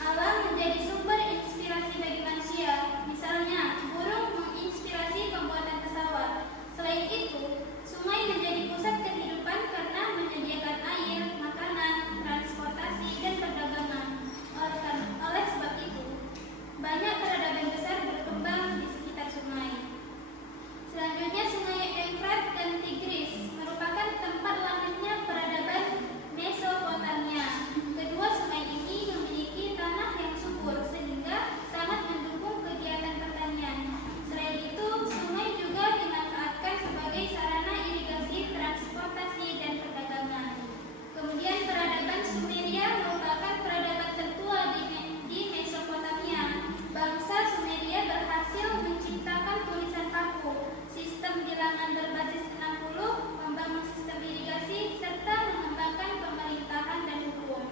Alam menjadi sumber inspirasi bagi manusia. Misalnya, burung menginspirasi pembuatan pesawat. Selain itu, sungai menjadi pusat kehidupan karena menyediakan air, makanan, transportasi, dan perdagangan. Oleh sebab itu, banyak peradaban besar berkembang di sekitar sungai. Selanjutnya, sungai Efrat dan Tigris merupakan tempat lahirnya peradaban Mesopotamia. Kedua sungai ini memiliki tanah yang subur sehingga sangat mendukung kegiatan pertanian. Selain itu, sungai juga dimanfaatkan sebagai sarana irigasi, transportasi, dan perdagangan. Kemudian peradaban Sumeria merupakan peradaban tertua di Mesopotamia. Bangsa Sumeria berhasil menciptakan tulisan paku, sistem bilangan berbasis 60, membangun sistem irigasi, serta mengembangkan pemerintahan dan hukum.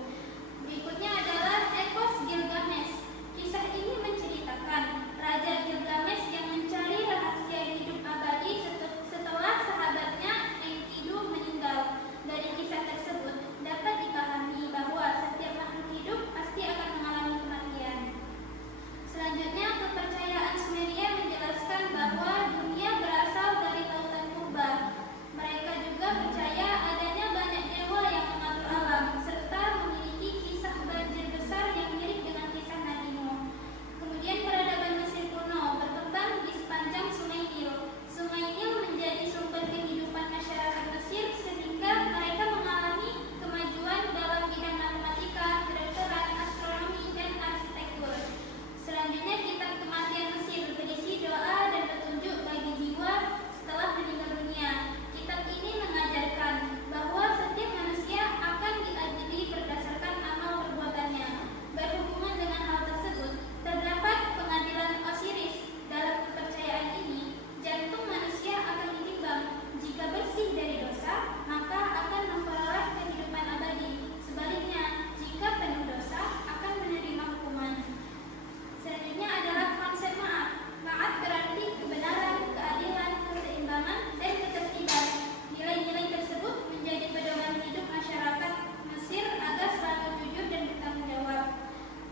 Berikutnya adalah epos Gilgamesh. Kisah ini menceritakan Raja Gilgamesh yang mencari rahasia hidup abadi setelah sahabatnya Enkidu meninggal. Dari kisah tersebut dapat dipahami bahwa setiap makhluk hidup pasti akan mengalami kematian. Selanjutnya, kepercayaan Sumeria menjelaskan bahwa dunia berasal dari lautan purba. Mereka juga percaya adanya banyak dewa yang mengatur alam, serta memiliki kisah banjir besar yang mirip dengan kisah Nabi Nuh. Kemudian peradaban Mesir kuno berkembang di sepanjang Sungai Nil. Sungai Nil menjadi sumber kehidupan masyarakat Mesir sehingga mereka mengalami kemajuan dalam bidang matematika, kedokteran, astronomi, dan arsitektur. Selanjutnya, kitab kematian Mesir berisi doa dan petunjuk bagi jiwa setelah meninggal dunia. Kitab ini mengajarkan bahwa setiap manusia akan diadili berdasarkan amal perbuatannya. Berhubungan dengan hal tersebut, terdapat pengadilan Osiris. Dalam kepercayaan ini, jantung manusia akan ditimbang. Jika bersih dari dosa, maka akan memperoleh kehidupan abadi. Sebaliknya, jika penuh dosa, akan menerima hukuman. Selanjutnya adalah konsep maaf. Maaf berarti kebenaran, keadilan, keseimbangan, dan ketertiban. Nilai-nilai tersebut menjadi pedoman hidup masyarakat Mesir agar selalu jujur dan bertanggung jawab.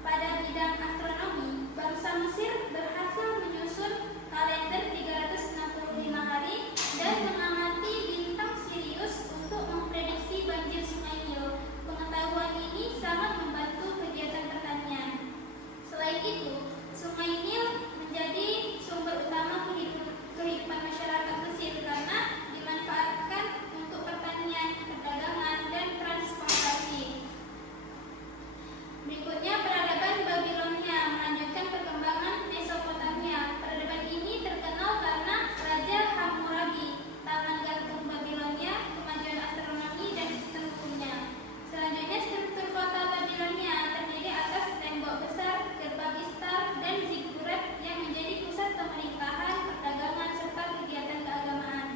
Pada bidang astronomi, bangsa Mesir berhasil menyusun kalender 365 hari dan mengamati bintang Sirius untuk memprediksi banjir Sungai Nil. Pengetahuan ini sangat membantu kegiatan pertanian. Selain itu, Sungai Nil menjadi sumber utama kehidupan masyarakat Mesir karena dimanfaatkan untuk pertanian, perdagangan, dan transportasi. Berikutnya, peradaban Babilonia melanjutkan perkembangan Mesopotamia. Peradaban ini terkenal karena Raja Hammurabi, taman gantung Babilonia, kemajuan astronomi, dan sistem hukumnya. Selanjutnya, struktur kota Babilonia terdiri atas tembok besar, gerbang istar, dan zigurat yang menjadi pusat pemerintahan, perdagangan, serta kegiatan keagamaan.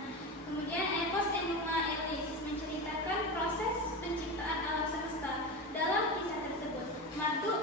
Kemudian, epos Enuma Elish menceritakan proses penciptaan alam semesta. Dalam kisah tersebut, Marduk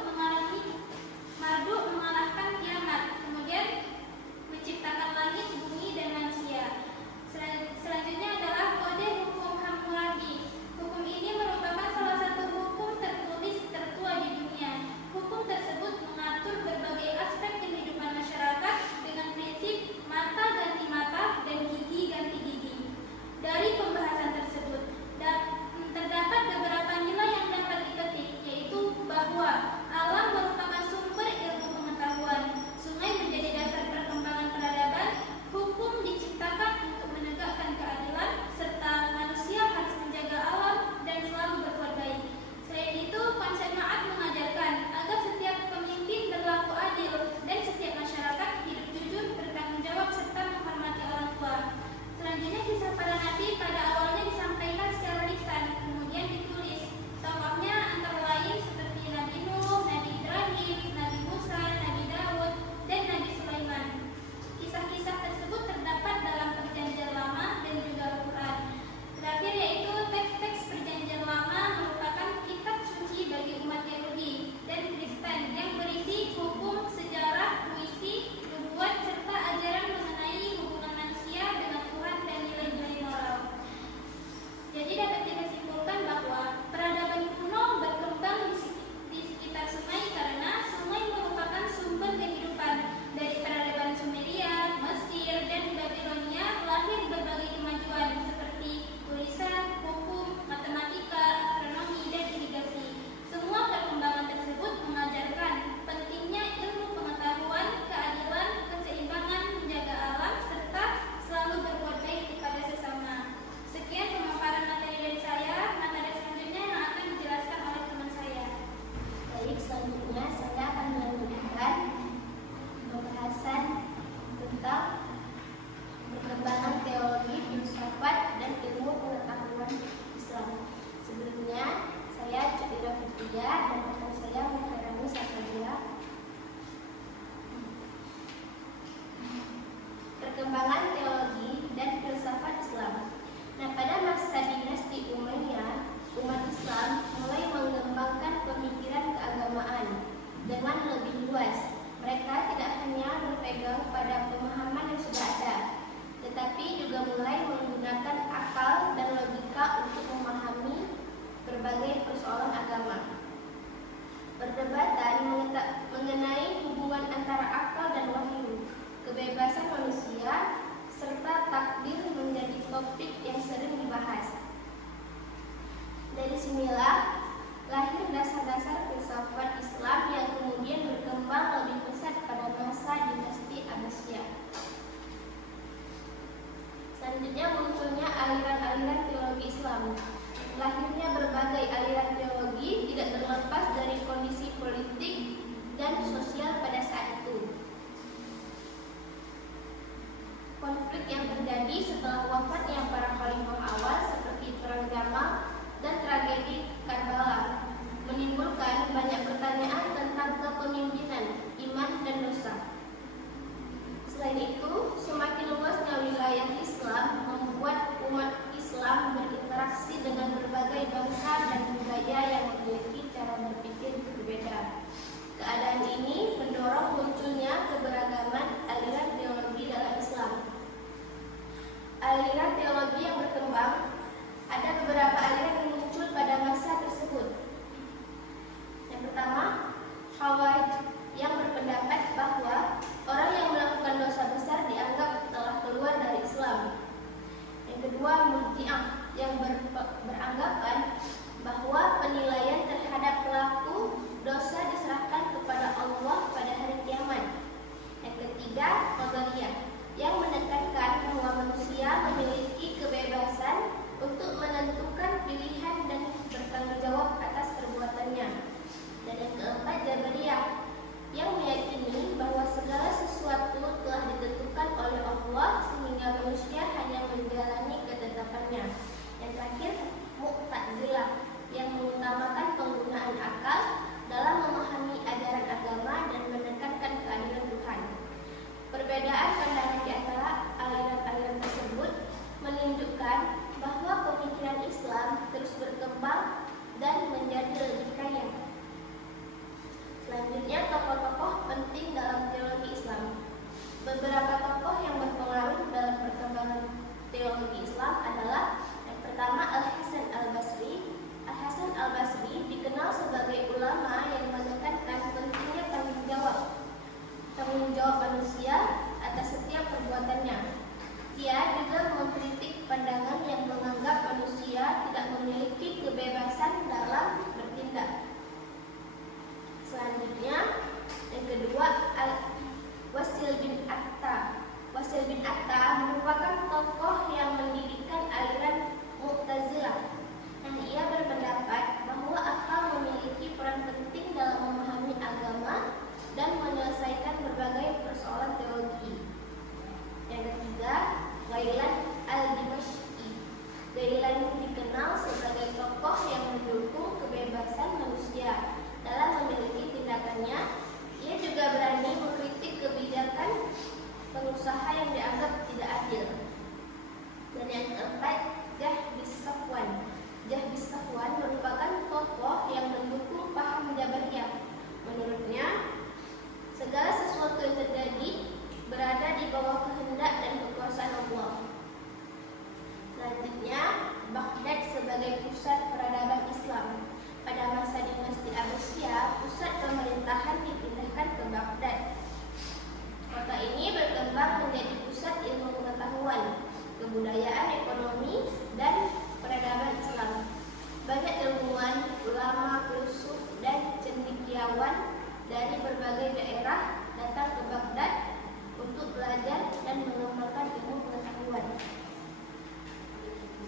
cendekiawan dari berbagai daerah datang ke Baghdad untuk belajar dan mengembangkan ilmu pengetahuan.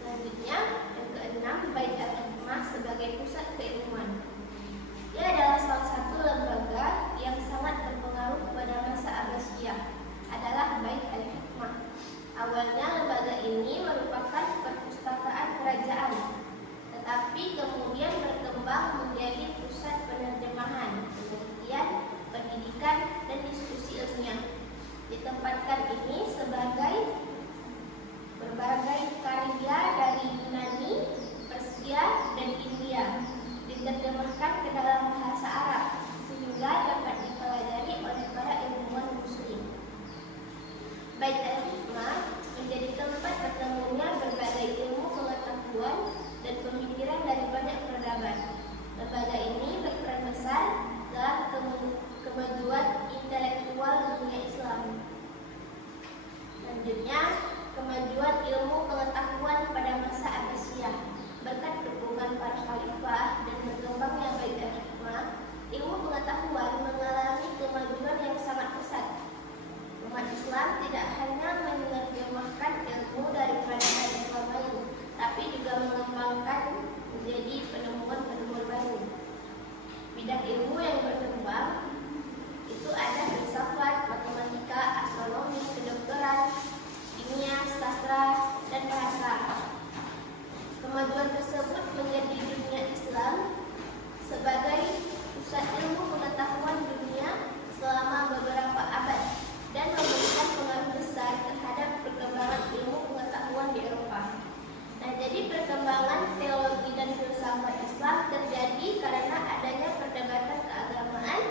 Selanjutnya, yang keenam, Bait Al-Hikmah sebagai pusat keilmuan. Ia adalah salah satu lembaga yang sangat berpengaruh pada masa Abbasiyah, adalah Bait Al-Hikmah. Awalnya lembaga ini merupakan perpustakaan kerajaan, tetapi kemudian berkembang menjadi pusat penerjemahan, penelitian, pendidikan, dan diskusi ilmiah. Ditempatkan ini sebagai berbagai karya dari Yunani, Persia, dan India diterjemahkan ke dalam bahasa Arab sehingga dapat dipelajari oleh para ilmuwan muslim. Bait Al-Hikmah menjadi tempat bertemunya berbagai ilmu pengetahuan dan pemikiran dari banyak peradaban. Lembaga ini berperan besar dalam kemajuan intelektual dunia Islam. Selanjutnya, kemajuan ilmu pengetahuan pada masa Abbasiyah. Berkat dukungan para khalifah dan berkembangnya Bait Al-Hikmah, ilmu pengetahuan mengalami kemajuan yang sangat pesat. Umat Islam tidak hanya menerjemahkan ilmu dari peradaban Islam lain, tapi juga mengembangkan menjadi penemuan-penemuan baru. Bidang ilmu yang berkembang itu ada filsafat, matematika, astronomi, kedokteran, kimia, sastra, dan bahasa. Kemajuan tersebut menjadi dunia Islam sebagai pusat ilmu pengetahuan dunia selama beberapa abad dan memberikan pengaruh besar terhadap perkembangan ilmu pengetahuan di Eropa. Nah, jadi perkembangan teologi dan filsafat Islam terjadi karena adanya perdebatan keagamaan,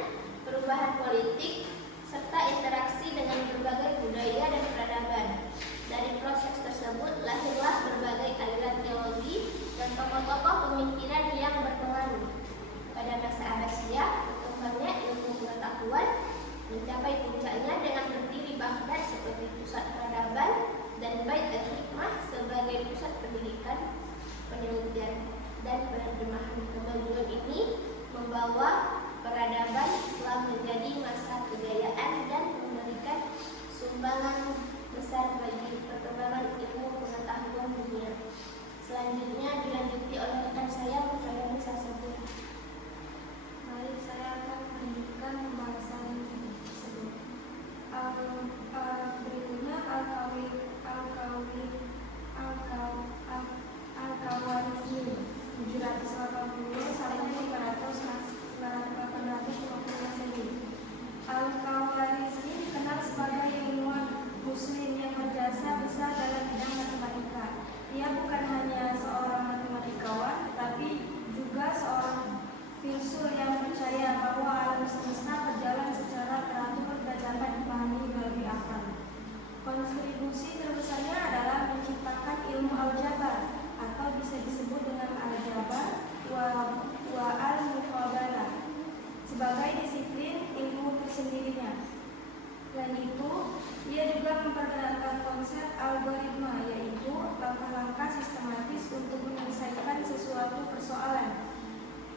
perubahan politik, serta interaksi dengan berbagai budaya dan peradaban. Dari proses tersebut lahirlah berbagai aliran teologi dan tokoh-tokoh pemikiran yang berpengaruh. Pada masa Abbasiyah, berkembangnya ilmu pengetahuan mencapai puncaknya dengan berdiri Baghdad sebagai pusat peradaban dan Bait Al-Hikmah sebagai pusat pendidikan, penelitian, dan penerjemahan. Kemajuan ini membawa peradaban Islam menjadi masa kejayaan dan memberikan sumbangan besar bagi perkembangan ilmu pengetahuan dunia. Selanjutnya dilanjuti oleh rekan saya, Mufayani Sasabur. Baik, saya akan melanjutkan pembahasan tersebut. Berikutnya Al-Khawarizmi 780 sampai 850 Masehi. Al-Khawarizmi dikenal sebagai ilmuwan muslim yang berjasa besar dalam bidang matematika. Ia bukan hanya seorang matematikawan, tetapi juga seorang filsuf yang percaya bahwa alam semesta berjalan secara teratur dan dapat dipahami melalui akal. Kontribusi terbesarnya adalah menciptakan ilmu aljabar atau bisa disebut dengan aljabar wa al-muqabalah sebagai disiplin ilmu tersendirinya. Selain itu, ia juga memperkenalkan konsep algoritma, yaitu langkah-langkah sistematis untuk menyelesaikan sesuatu persoalan.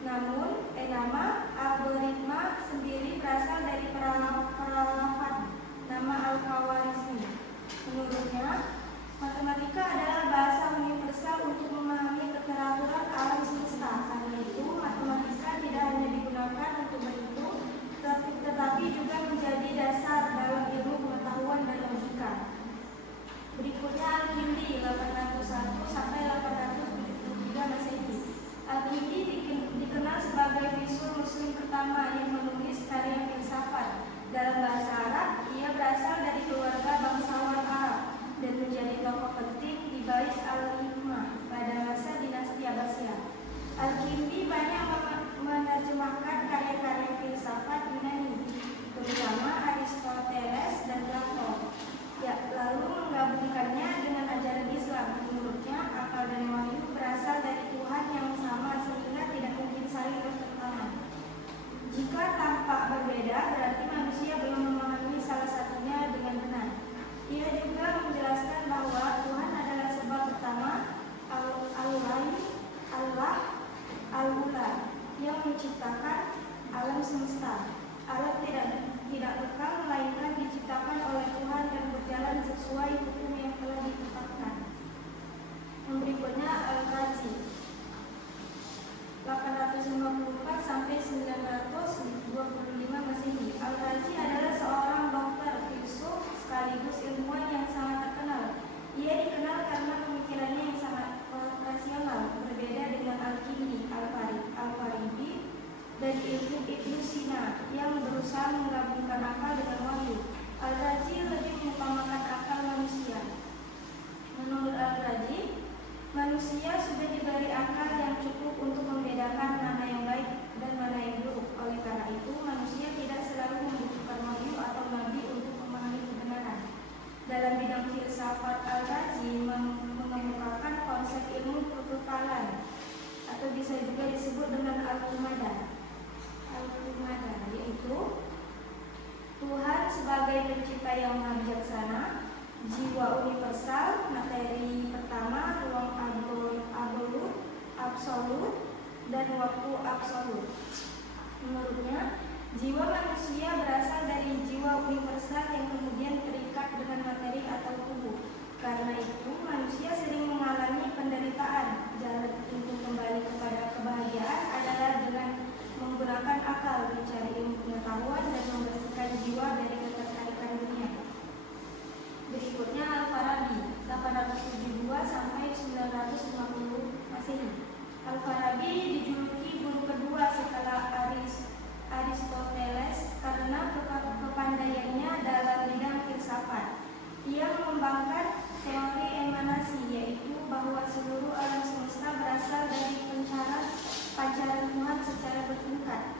Namun, nama algoritma sendiri berasal dari peralafan nama Al-Khawarizmi. Menurutnya, matematika adalah bahasa universal untuk memahami keteraturan alam semesta. Karena itu, matematika tidak hanya digunakan untuk berhitung, tetapi juga menjadi dasar dalam ilmu pengetahuan dan logika. Berikutnya Al-Kindi 801 sampai 873 Masehi. Al-Kindi dikenal sebagai filsuf muslim pertama yang menulis karya filsafat. Dalam bahasa Arab, ia berasal dari keluarga bangsawan Arab dan menjadi tokoh penting di Bait Al-Hikmah pada masa dinasti Abbasiyah. Al-Kindi banyak menerjemahkan karya-karya filsafat Yunani, terutama Aristoteles dan Plato, lalu menggabungkannya dengan ajaran Islam. Menurutnya, akal dan wahyu berasal dari Tuhan yang sama sehingga tidak mungkin saling bertentangan. Jika tampak berbeda, berarti manusia belum memahami salah satunya dengan benar. Ia juga menjelaskan bahwa Tuhan adalah sebab pertama, Allah Al-Ula, yang menciptakan alam semesta. Alam tidak kekal melainkan diciptakan oleh Tuhan dan berjalan sesuai hukum yang telah ditetapkan. Yang berikutnya Al-Razi 854 sampai 925 Masehi. Al-Razi adalah seorang dokter, filsuf sekaligus ilmuwan yang sangat terkenal. Ia dikenal karena pemikirannya yang sangat rasional, berbeda dengan Al-Kindi, Al-Farabi, dan ilmu Ibnu Sina yang berusaha menggabungkan akal dengan wahyu. Al-Razi lebih mengutamakan akal manusia. Menurut Al-Razi, manusia sudah diberi akal yang cukup untuk membedakan mana yang baik dan mana yang buruk. Oleh karena itu, manusia tidak selalu membutuhkan wahyu atau nabi untuk memahami kebenaran. Dalam bidang filsafat, Al-Razi mengemukakan konsep ilmu kekekalan atau bisa juga disebut dengan Al-Rumada, yaitu Tuhan sebagai pencipta yang maha bijaksana, jiwa universal, materi pertama, ruang absolut, dan waktu absolut. Menurutnya, jiwa manusia berasal dari jiwa universal yang kemudian terikat dengan materi atau tubuh. Karena itu, manusia sering mengalami penderitaan. Jalan untuk kembali kepada kebahagiaan adalah dengan menggunakan akal, mencari ilmu pengetahuan, dan membersihkan jiwa dari ketertarikan dunia. Berikutnya Al-Farabi 872 sampai 950 Masehi. Al-Farabi dijuluki guru kedua setelah Aristoteles karena kepandaiannya dalam bidang filsafat. Ia mengembangkan teori emanasi, yaitu bahwa seluruh alam semesta berasal dari pancaran Tuhan secara bertingkat.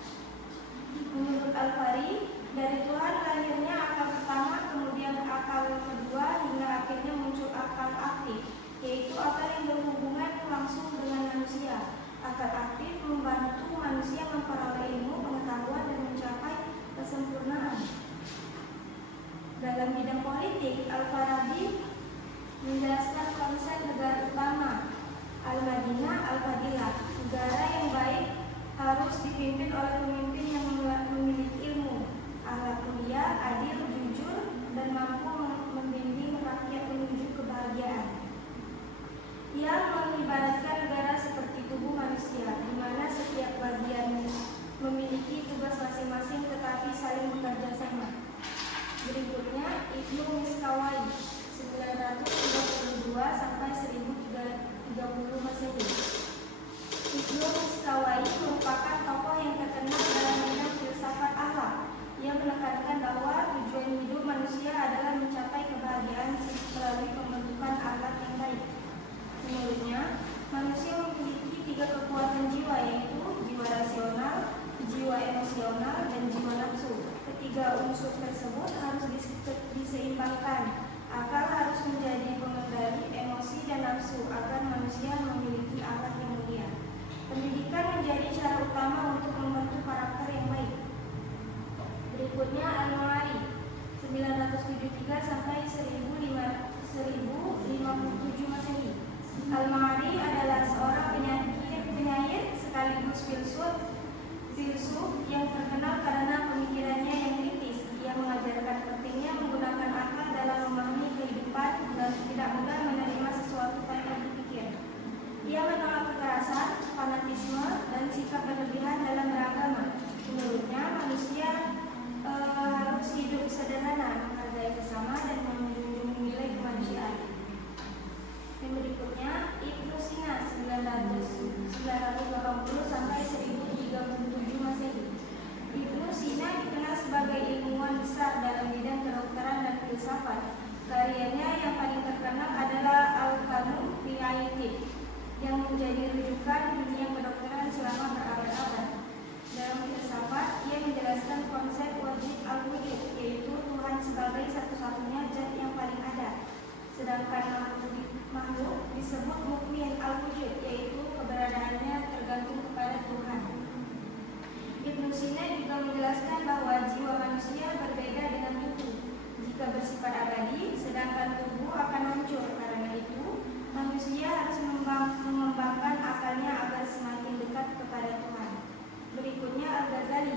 Menurut Al-Farabi, dari Tuhan lahirnya akal pertama, kemudian akal kedua, hingga akhirnya muncul akal aktif, yaitu akal yang berhubungan langsung dengan manusia. Akal aktif membantu manusia memperoleh ilmu, pengetahuan, dan mencapai kesempurnaan. Dalam bidang politik, Al-Farabi menjelaskan konsep negara utama, Al-Madinah, Al-Fadilah. Negara yang baik harus dipimpin oleh pemimpin yang memiliki ilmu, akhlak mulia, adil, jujur, dan mampu membimbing rakyat menuju kebahagiaan. Ia mengibaratkan negara seperti tubuh manusia, di mana setiap bagian memiliki tugas masing-masing tetapi saling bekerja sama. Berikutnya Ibnu Miskawai 932 sampai 1030 Masehi. Ibnu Miskawai merupakan tokoh yang terkenal dalam bidang filsafat akhlak. Ia menekankan bahwa tujuan hidup manusia adalah mencapai kebahagiaan melalui pembentukan akhlak yang baik. Menurutnya, manusia memiliki 3 kekuatan jiwa, yaitu jiwa rasional, jiwa emosional, dan jiwa nafsu. Ketiga unsur tersebut harus diseimbangkan. Akal harus menjadi pengendali emosi dan nafsu agar manusia memiliki akhlak yang mulia. Pendidikan menjadi cara utama untuk membentuk karakter yang baik. Berikutnya Al-Ma'ari 973 sampai 1057 Masehi. Al-Ma'ari adalah seorang penyair sekaligus filsuf yang terkenal karena pemikirannya yang kritis. Ia mengajarkan pentingnya menggunakan akal dalam memahami kehidupan dan tidak mudah menerima sesuatu tanpa berpikir. Ia menolak kekerasan, fanatisme, dan sikap berlebihan dalam beragama. Menurutnya, manusia harus hidup sederhana, menghargai sesama, dan menjunjung nilai kemanusiaan. Yang berikutnya Ibnu Sina 980 sampai 1037 Masehi. Ibnu Sina dikenal sebagai ilmuwan besar dalam bidang kedokteran dan filsafat. Karyanya yang paling terkenal adalah Al-Qanun fi Aitib, yang menjadi rujukan dunia kedokteran selama berabad-abad. Dalam filsafat, ia menjelaskan konsep wajib al-wujud, yaitu Tuhan sebagai satu-satunya zat yang paling ada. Sedangkan makhluk disebut mukmin al-wujud, yaitu keberadaannya tergantung kepada Tuhan. Ibnu Sina juga menjelaskan bahwa jiwa manusia berbeda dengan tubuh. Jika bersifat abadi, sedangkan tubuh akan hancur. Karena itu, manusia harus mengembangkan akalnya agar semakin dekat kepada Tuhan. Berikutnya Al-Ghazali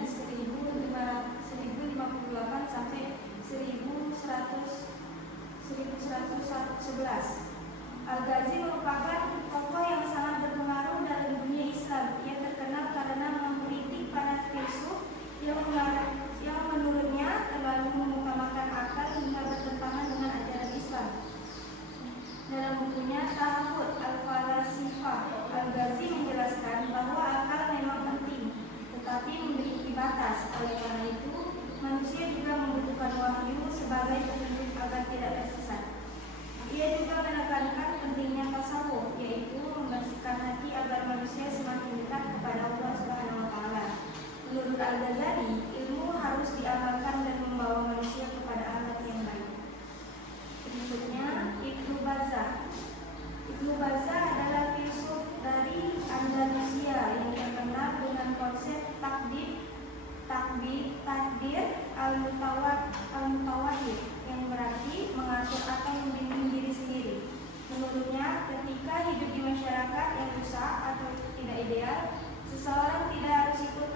terbatas. Oleh karena itu, manusia juga membutuhkan wahyu sebagai petunjuk agar tidak tersesat. Ia juga menekankan pentingnya tasawuf, yaitu membersihkan hati agar manusia semakin dekat kepada Allah Subhanahu wa taala. Menurut Al-Ghazali, ilmu harus diamalkan dan membawa manusia kepada akhlak yang baik. Berikutnya, Ibnu Bazzah. Ibnu Bazzah adalah filsuf dari Andalusia yang terkenal dengan konsep takdir al-mutawahhid yang berarti mengatur atau membimbing diri sendiri. Menurutnya, ketika hidup di masyarakat yang rusak atau tidak ideal, seseorang tidak harus ikut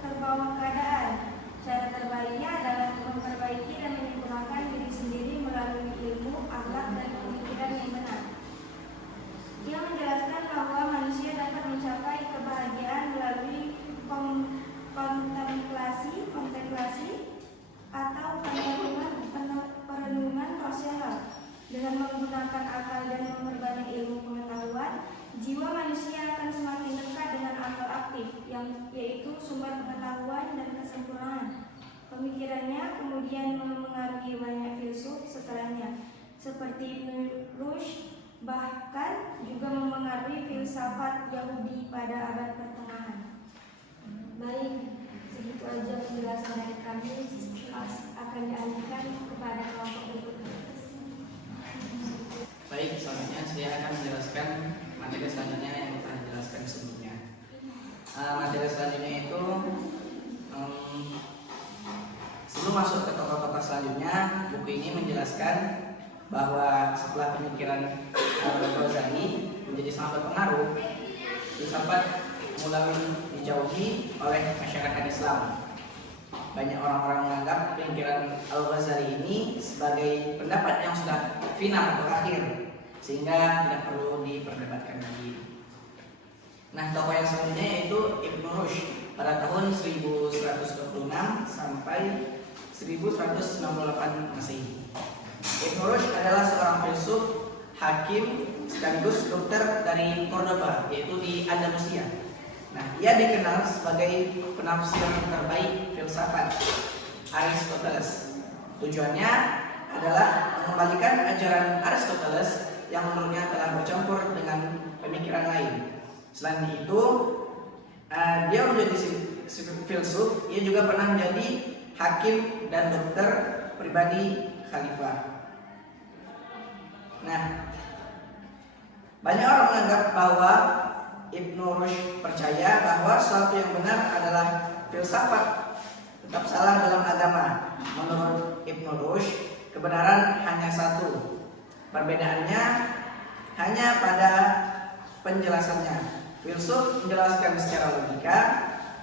terbawa keadaan. Cara terbaiknya adalah memperbaiki dan menyempurnakan diri sendiri melalui ilmu, akhlak, dan pemikiran yang benar. Ia menjelaskan bahwa manusia dapat mencapai kebahagiaan melalui kontemplasi atau perenungan rasional. Dengan menggunakan akal dan memperbanyak ilmu pengetahuan, jiwa manusia akan semakin dekat dengan akal aktif, yaitu sumber pengetahuan dan kesempurnaan. Pemikirannya kemudian memengaruhi banyak filsuf setelahnya, seperti Ibn Rushd, bahkan juga memengaruhi filsafat Yahudi pada abad pertengahan. Baik, segitu aja penjelasan dari kami. Akan dialihkan kepada kelompok berikutnya. Baik, selanjutnya saya akan menjelaskan materi selanjutnya yang telah dijelaskan sebelumnya. Materi selanjutnya itu sebelum masuk ke tokoh-tokoh selanjutnya, buku ini menjelaskan bahwa setelah pemikiran Al-Ghazali menjadi sangat berpengaruh, filsafat mulai dijauhi oleh masyarakat Islam. Banyak orang-orang menganggap pemikiran Al-Ghazali ini sebagai pendapat yang sudah final atau akhir, sehingga tidak perlu diperdebatkan lagi. Nah, tokoh yang selanjutnya yaitu Ibn Rushd pada tahun 1126 sampai 1198 Masehi. Ibn Rushd adalah seorang filsuf, hakim, sekaligus dokter dari Cordoba, yaitu di Andalusia. Nah, ia dikenal sebagai penafsir terbaik filsafat Aristoteles. Tujuannya adalah mengembalikan ajaran Aristoteles yang menurutnya telah bercampur dengan pemikiran lain. Selain itu, dia menjadi filsuf. Ia juga pernah menjadi hakim dan dokter pribadi khalifah. Nah, banyak orang menganggap bahwa Ibnu Rushd percaya bahwa sesuatu yang benar adalah filsafat tetap salah dalam agama. Menurut Ibnu Rushd, kebenaran hanya satu. Perbedaannya hanya pada penjelasannya. Filsuf menjelaskan secara logika,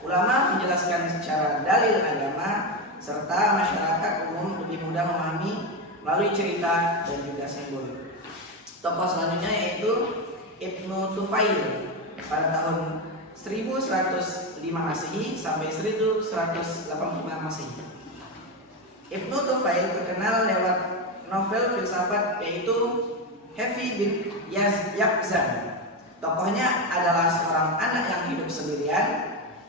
ulama menjelaskan secara dalil agama, serta masyarakat umum lebih mudah memahami melalui cerita dan juga simbol. Tokoh selanjutnya yaitu Ibnu Tufail pada tahun 1105 Masehi sampai 1185 Masehi. Ibnu Tufail terkenal lewat novel filsafat yaitu Hefi bin Yaqzan. Tokohnya adalah seorang anak yang hidup sendirian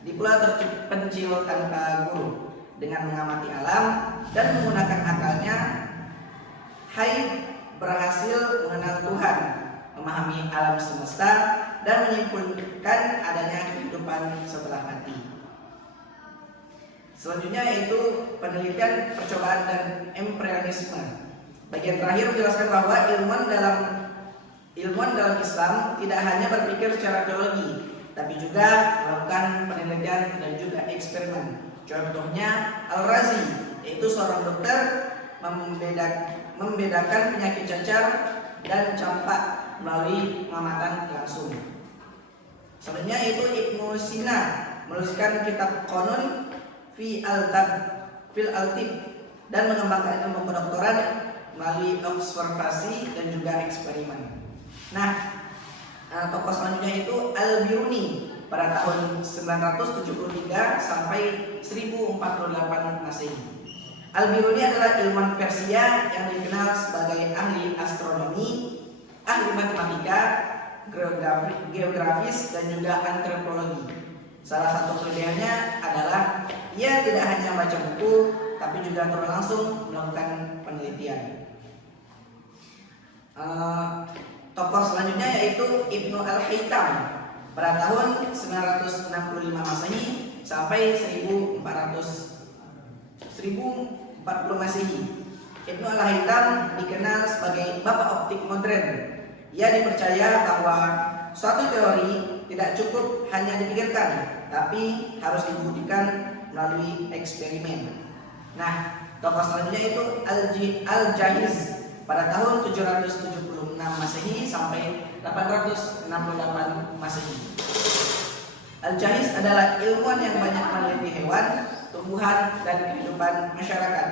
di pulau terpencil tanpa guru. Dengan mengamati alam dan menggunakan akalnya, Haid berhasil mengenal Tuhan, memahami alam semesta, dan menyimpulkan adanya kehidupan setelah mati. Selanjutnya yaitu penelitian, percobaan, dan imperialisme. Bagian terakhir menjelaskan bahwa ilmuwan dalam Islam tidak hanya berpikir secara teologi, tapi juga melakukan penelitian dan juga eksperimen. Contohnya Al-Razi, yaitu seorang dokter membedakan penyakit cacar dan campak melalui pengamatan langsung. Selanjutnya yaitu Ibnu Sina menuliskan kitab Qanun fil Altib dan mengembangkan ilmu kedokteran melalui observasi dan juga eksperimen. Nah, tokoh selanjutnya itu Al-Biruni pada tahun 973 sampai 1048 Masehi. Al-Biruni adalah ilmuwan Persia yang dikenal sebagai ahli astronomi, ahli matematika, geografis, dan juga antropologi. Salah satu kelebihannya adalah ia ia tidak hanya baca buku, tapi juga turun langsung melakukan penelitian. Tokoh selanjutnya yaitu Ibnu Al-Haytham pada tahun 965 Masehi sampai 1440 Masehi. Ibnu Al-Haytham dikenal sebagai bapak optik modern. Ia dipercaya bahwa suatu teori tidak cukup hanya dipikirkan, tapi harus dibuktikan melalui eksperimen. Nah, tokoh selanjutnya itu Al-Jahiz pada tahun 776 Masehi sampai 868 Masehi. Al-Jahiz adalah ilmuwan yang banyak meneliti hewan, tumbuhan, dan kehidupan masyarakat.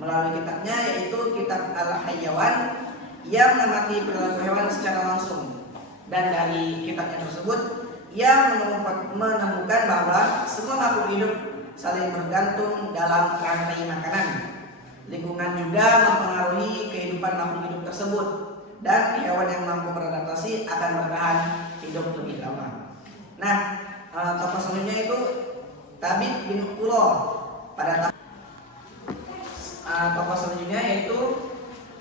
Melalui kitabnya yaitu Kitab Al-Hayyawan, ia mengamati perilaku hewan secara langsung. Dan dari kitabnya tersebut, ia menemukan bahwa semua makhluk hidup saling bergantung dalam rantai makanan. Lingkungan juga mempengaruhi kehidupan makhluk hidup tersebut, dan hewan yang mampu beradaptasi akan bertahan hidup lebih lama. Nah, tokoh selanjutnya itu Tabib bin Qullah pada tokoh selanjutnya yaitu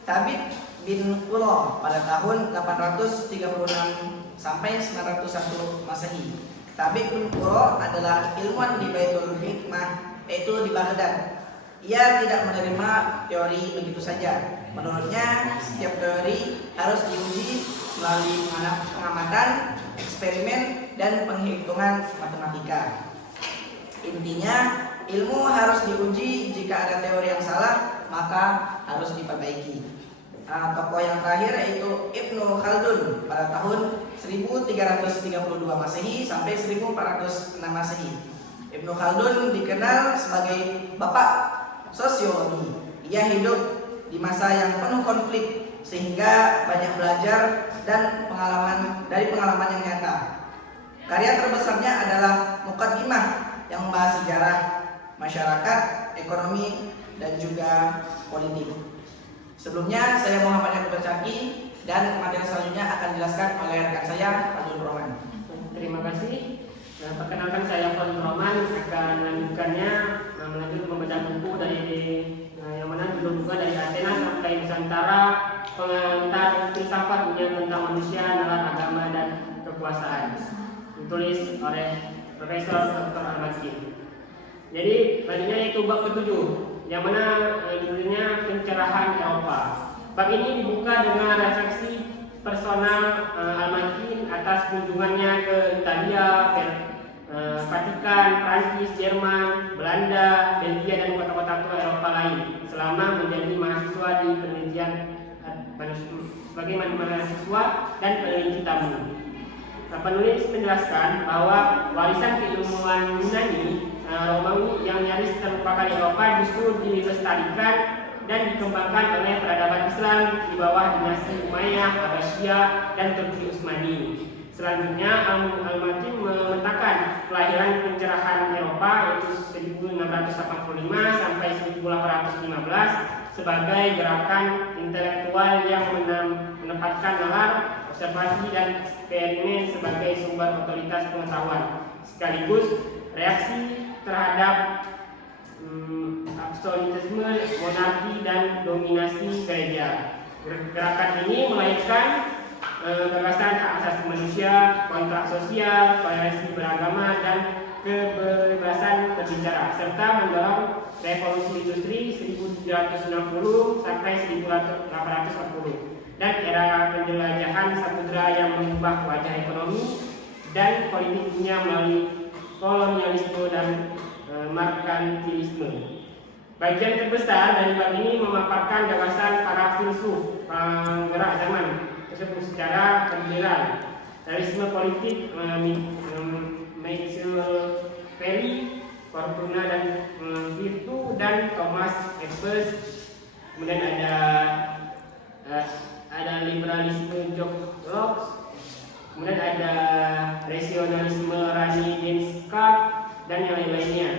Tabib bin Qullah pada tahun 836 sampai 901 Masehi. Tabib bin Qullah adalah ilmuwan di Baitul Hikmah, yaitu di Baghdad. Ia tidak menerima teori begitu saja. Menurutnya, setiap teori harus diuji melalui pengamatan, eksperimen, dan penghitungan matematika. Intinya, ilmu harus diuji. Jika ada teori yang salah, maka harus diperbaiki. Tokoh yang terakhir yaitu Ibnu Khaldun pada tahun 1332 Masehi sampai 1406 Masehi. Ibnu Khaldun dikenal sebagai bapak sosiologi. Ia hidup di masa yang penuh konflik sehingga banyak belajar dan pengalaman yang nyata. Karya terbesarnya adalah Muqaddimah yang membahas sejarah, masyarakat, ekonomi, dan juga politik. Sebelumnya saya Muhammad Yakub Bercaki, dan materi selanjutnya akan dijelaskan oleh rekan saya Fadlur Roman. Terima kasih. Perkenalkan saya Fadlur Roman akan melanjutkannya melanjut membaca buku dari yang mana judul buku dari Athena sampai Nusantara, pengantar filsafat dunia tentang manusia, nalar agama dan kekuasaan, ditulis oleh Profesor Dr. Al-Masjid. Jadi selanjutnya itu bab ke-7 yang mana judulnya pencerahan Eropa. Bab ini dibuka dengan refleksi personal Al-Makin atas kunjungannya ke Italia, Vatikan, Prancis, Jerman, Belanda, Belgia, dan kota-kota tua Eropa lain selama menjadi mahasiswa di penelitian sebagai mahasiswa dan peneliti tamu. Penulis menjelaskan bahwa warisan keilmuan Yunani Romawi yang nyaris terlupakan di Eropa justru dilestarikan dan dikembangkan oleh peradaban Islam di bawah dinasti Umayyah, Abbasiyah, dan Turki Utsmani. Selanjutnya Al-Makin memetakan kelahiran pencerahan Eropa yaitu 1685 sampai 1815 sebagai gerakan intelektual yang menempatkan nalar, observasi, dan eksperimen sebagai sumber otoritas pengetahuan, sekaligus reaksi terhadap absolutisme, monarki, dan dominasi gereja. Gerakan ini melahirkan gagasan hak asasi manusia, kontrak sosial, toleransi beragama, dan kebebasan berbicara, serta mendorong revolusi industri 1760 sampai 1840 dan era penjelajahan samudera yang mengubah wajah ekonomi dan politik dunia melalui kolonialisme dan merkantilisme. Bagian terbesar dari bab ini memaparkan gagasan para filsuf penggerak zaman tersebut secara general. Realisme politik, Machiavelli, Fortuna dan Virtu, dan Thomas Hobbes. Kemudian ada liberalisme Locke. Kemudian ada rasionalisme Rani Descartes dan yang lain-lainnya.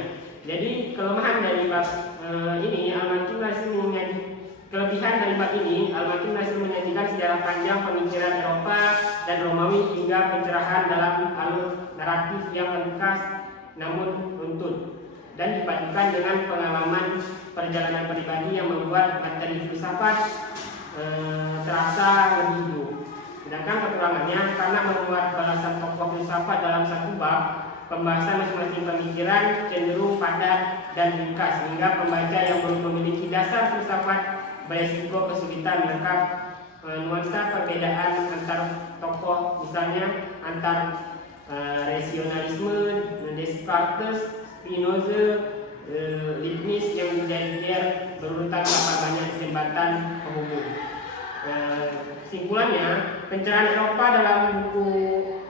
Jadi kelemahan dari bab ini Al-Makin berhasil kelebihan dari bab ini Al-Makin berhasil menyajikan sejarah panjang pemikiran Eropa dan Romawi hingga pencerahan dalam alur naratif yang ringkas namun runtut. dan dipadukan dengan pengalaman perjalanan pribadi yang membuat materi filsafat terasa lebih hidup. Sedangkan kekurangannya karena memuat balasan tokoh filsafat dalam satu bab, pembahasan masing-masing pemikiran cenderung padat dan ringkas sehingga pembaca yang belum memiliki dasar filsafat beresiko kesulitan menangkap nuansa perbedaan antar tokoh, misalnya antar rasionalisme, Descartes, Spinoza, Leibniz yang menjadi berurutan tanpa banyak jembatan penghubung. Kesimpulannya, pencerahan Eropa dalam buku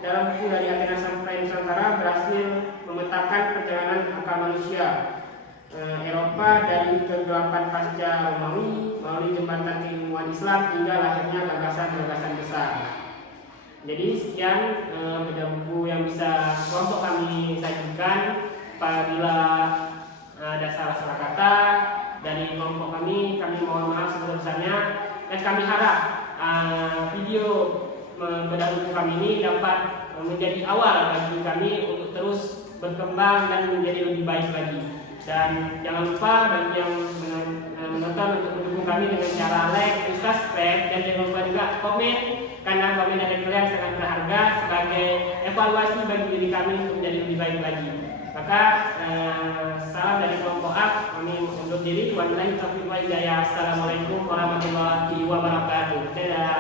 dari Athena sampai Nusantara berhasil memetakan perjalanan akal manusia Eropa dari kegelapan pasca Romawi melalui jembatan keilmuan Islam hingga lahirnya gagasan-gagasan besar. Jadi sekian beda buku yang bisa kelompok kami sajikan. Apabila ada salah-salah kata dari kelompok kami mohon maaf sebesar-besarnya, dan kami harap video bedah buku kami ini dapat menjadi awal bagi kami untuk terus berkembang dan menjadi lebih baik lagi. Dan jangan lupa bagi yang menonton untuk mendukung kami dengan cara like, subscribe, dan jangan lupa juga komen, karena komen dari kalian sangat berharga sebagai evaluasi bagi diri kami untuk menjadi lebih baik lagi. Maka salam dari kelompok A, kami undur diri. Wabillahi taufiq wal hidayah. Assalamualaikum warahmatullahi wabarakatuh. Dadah.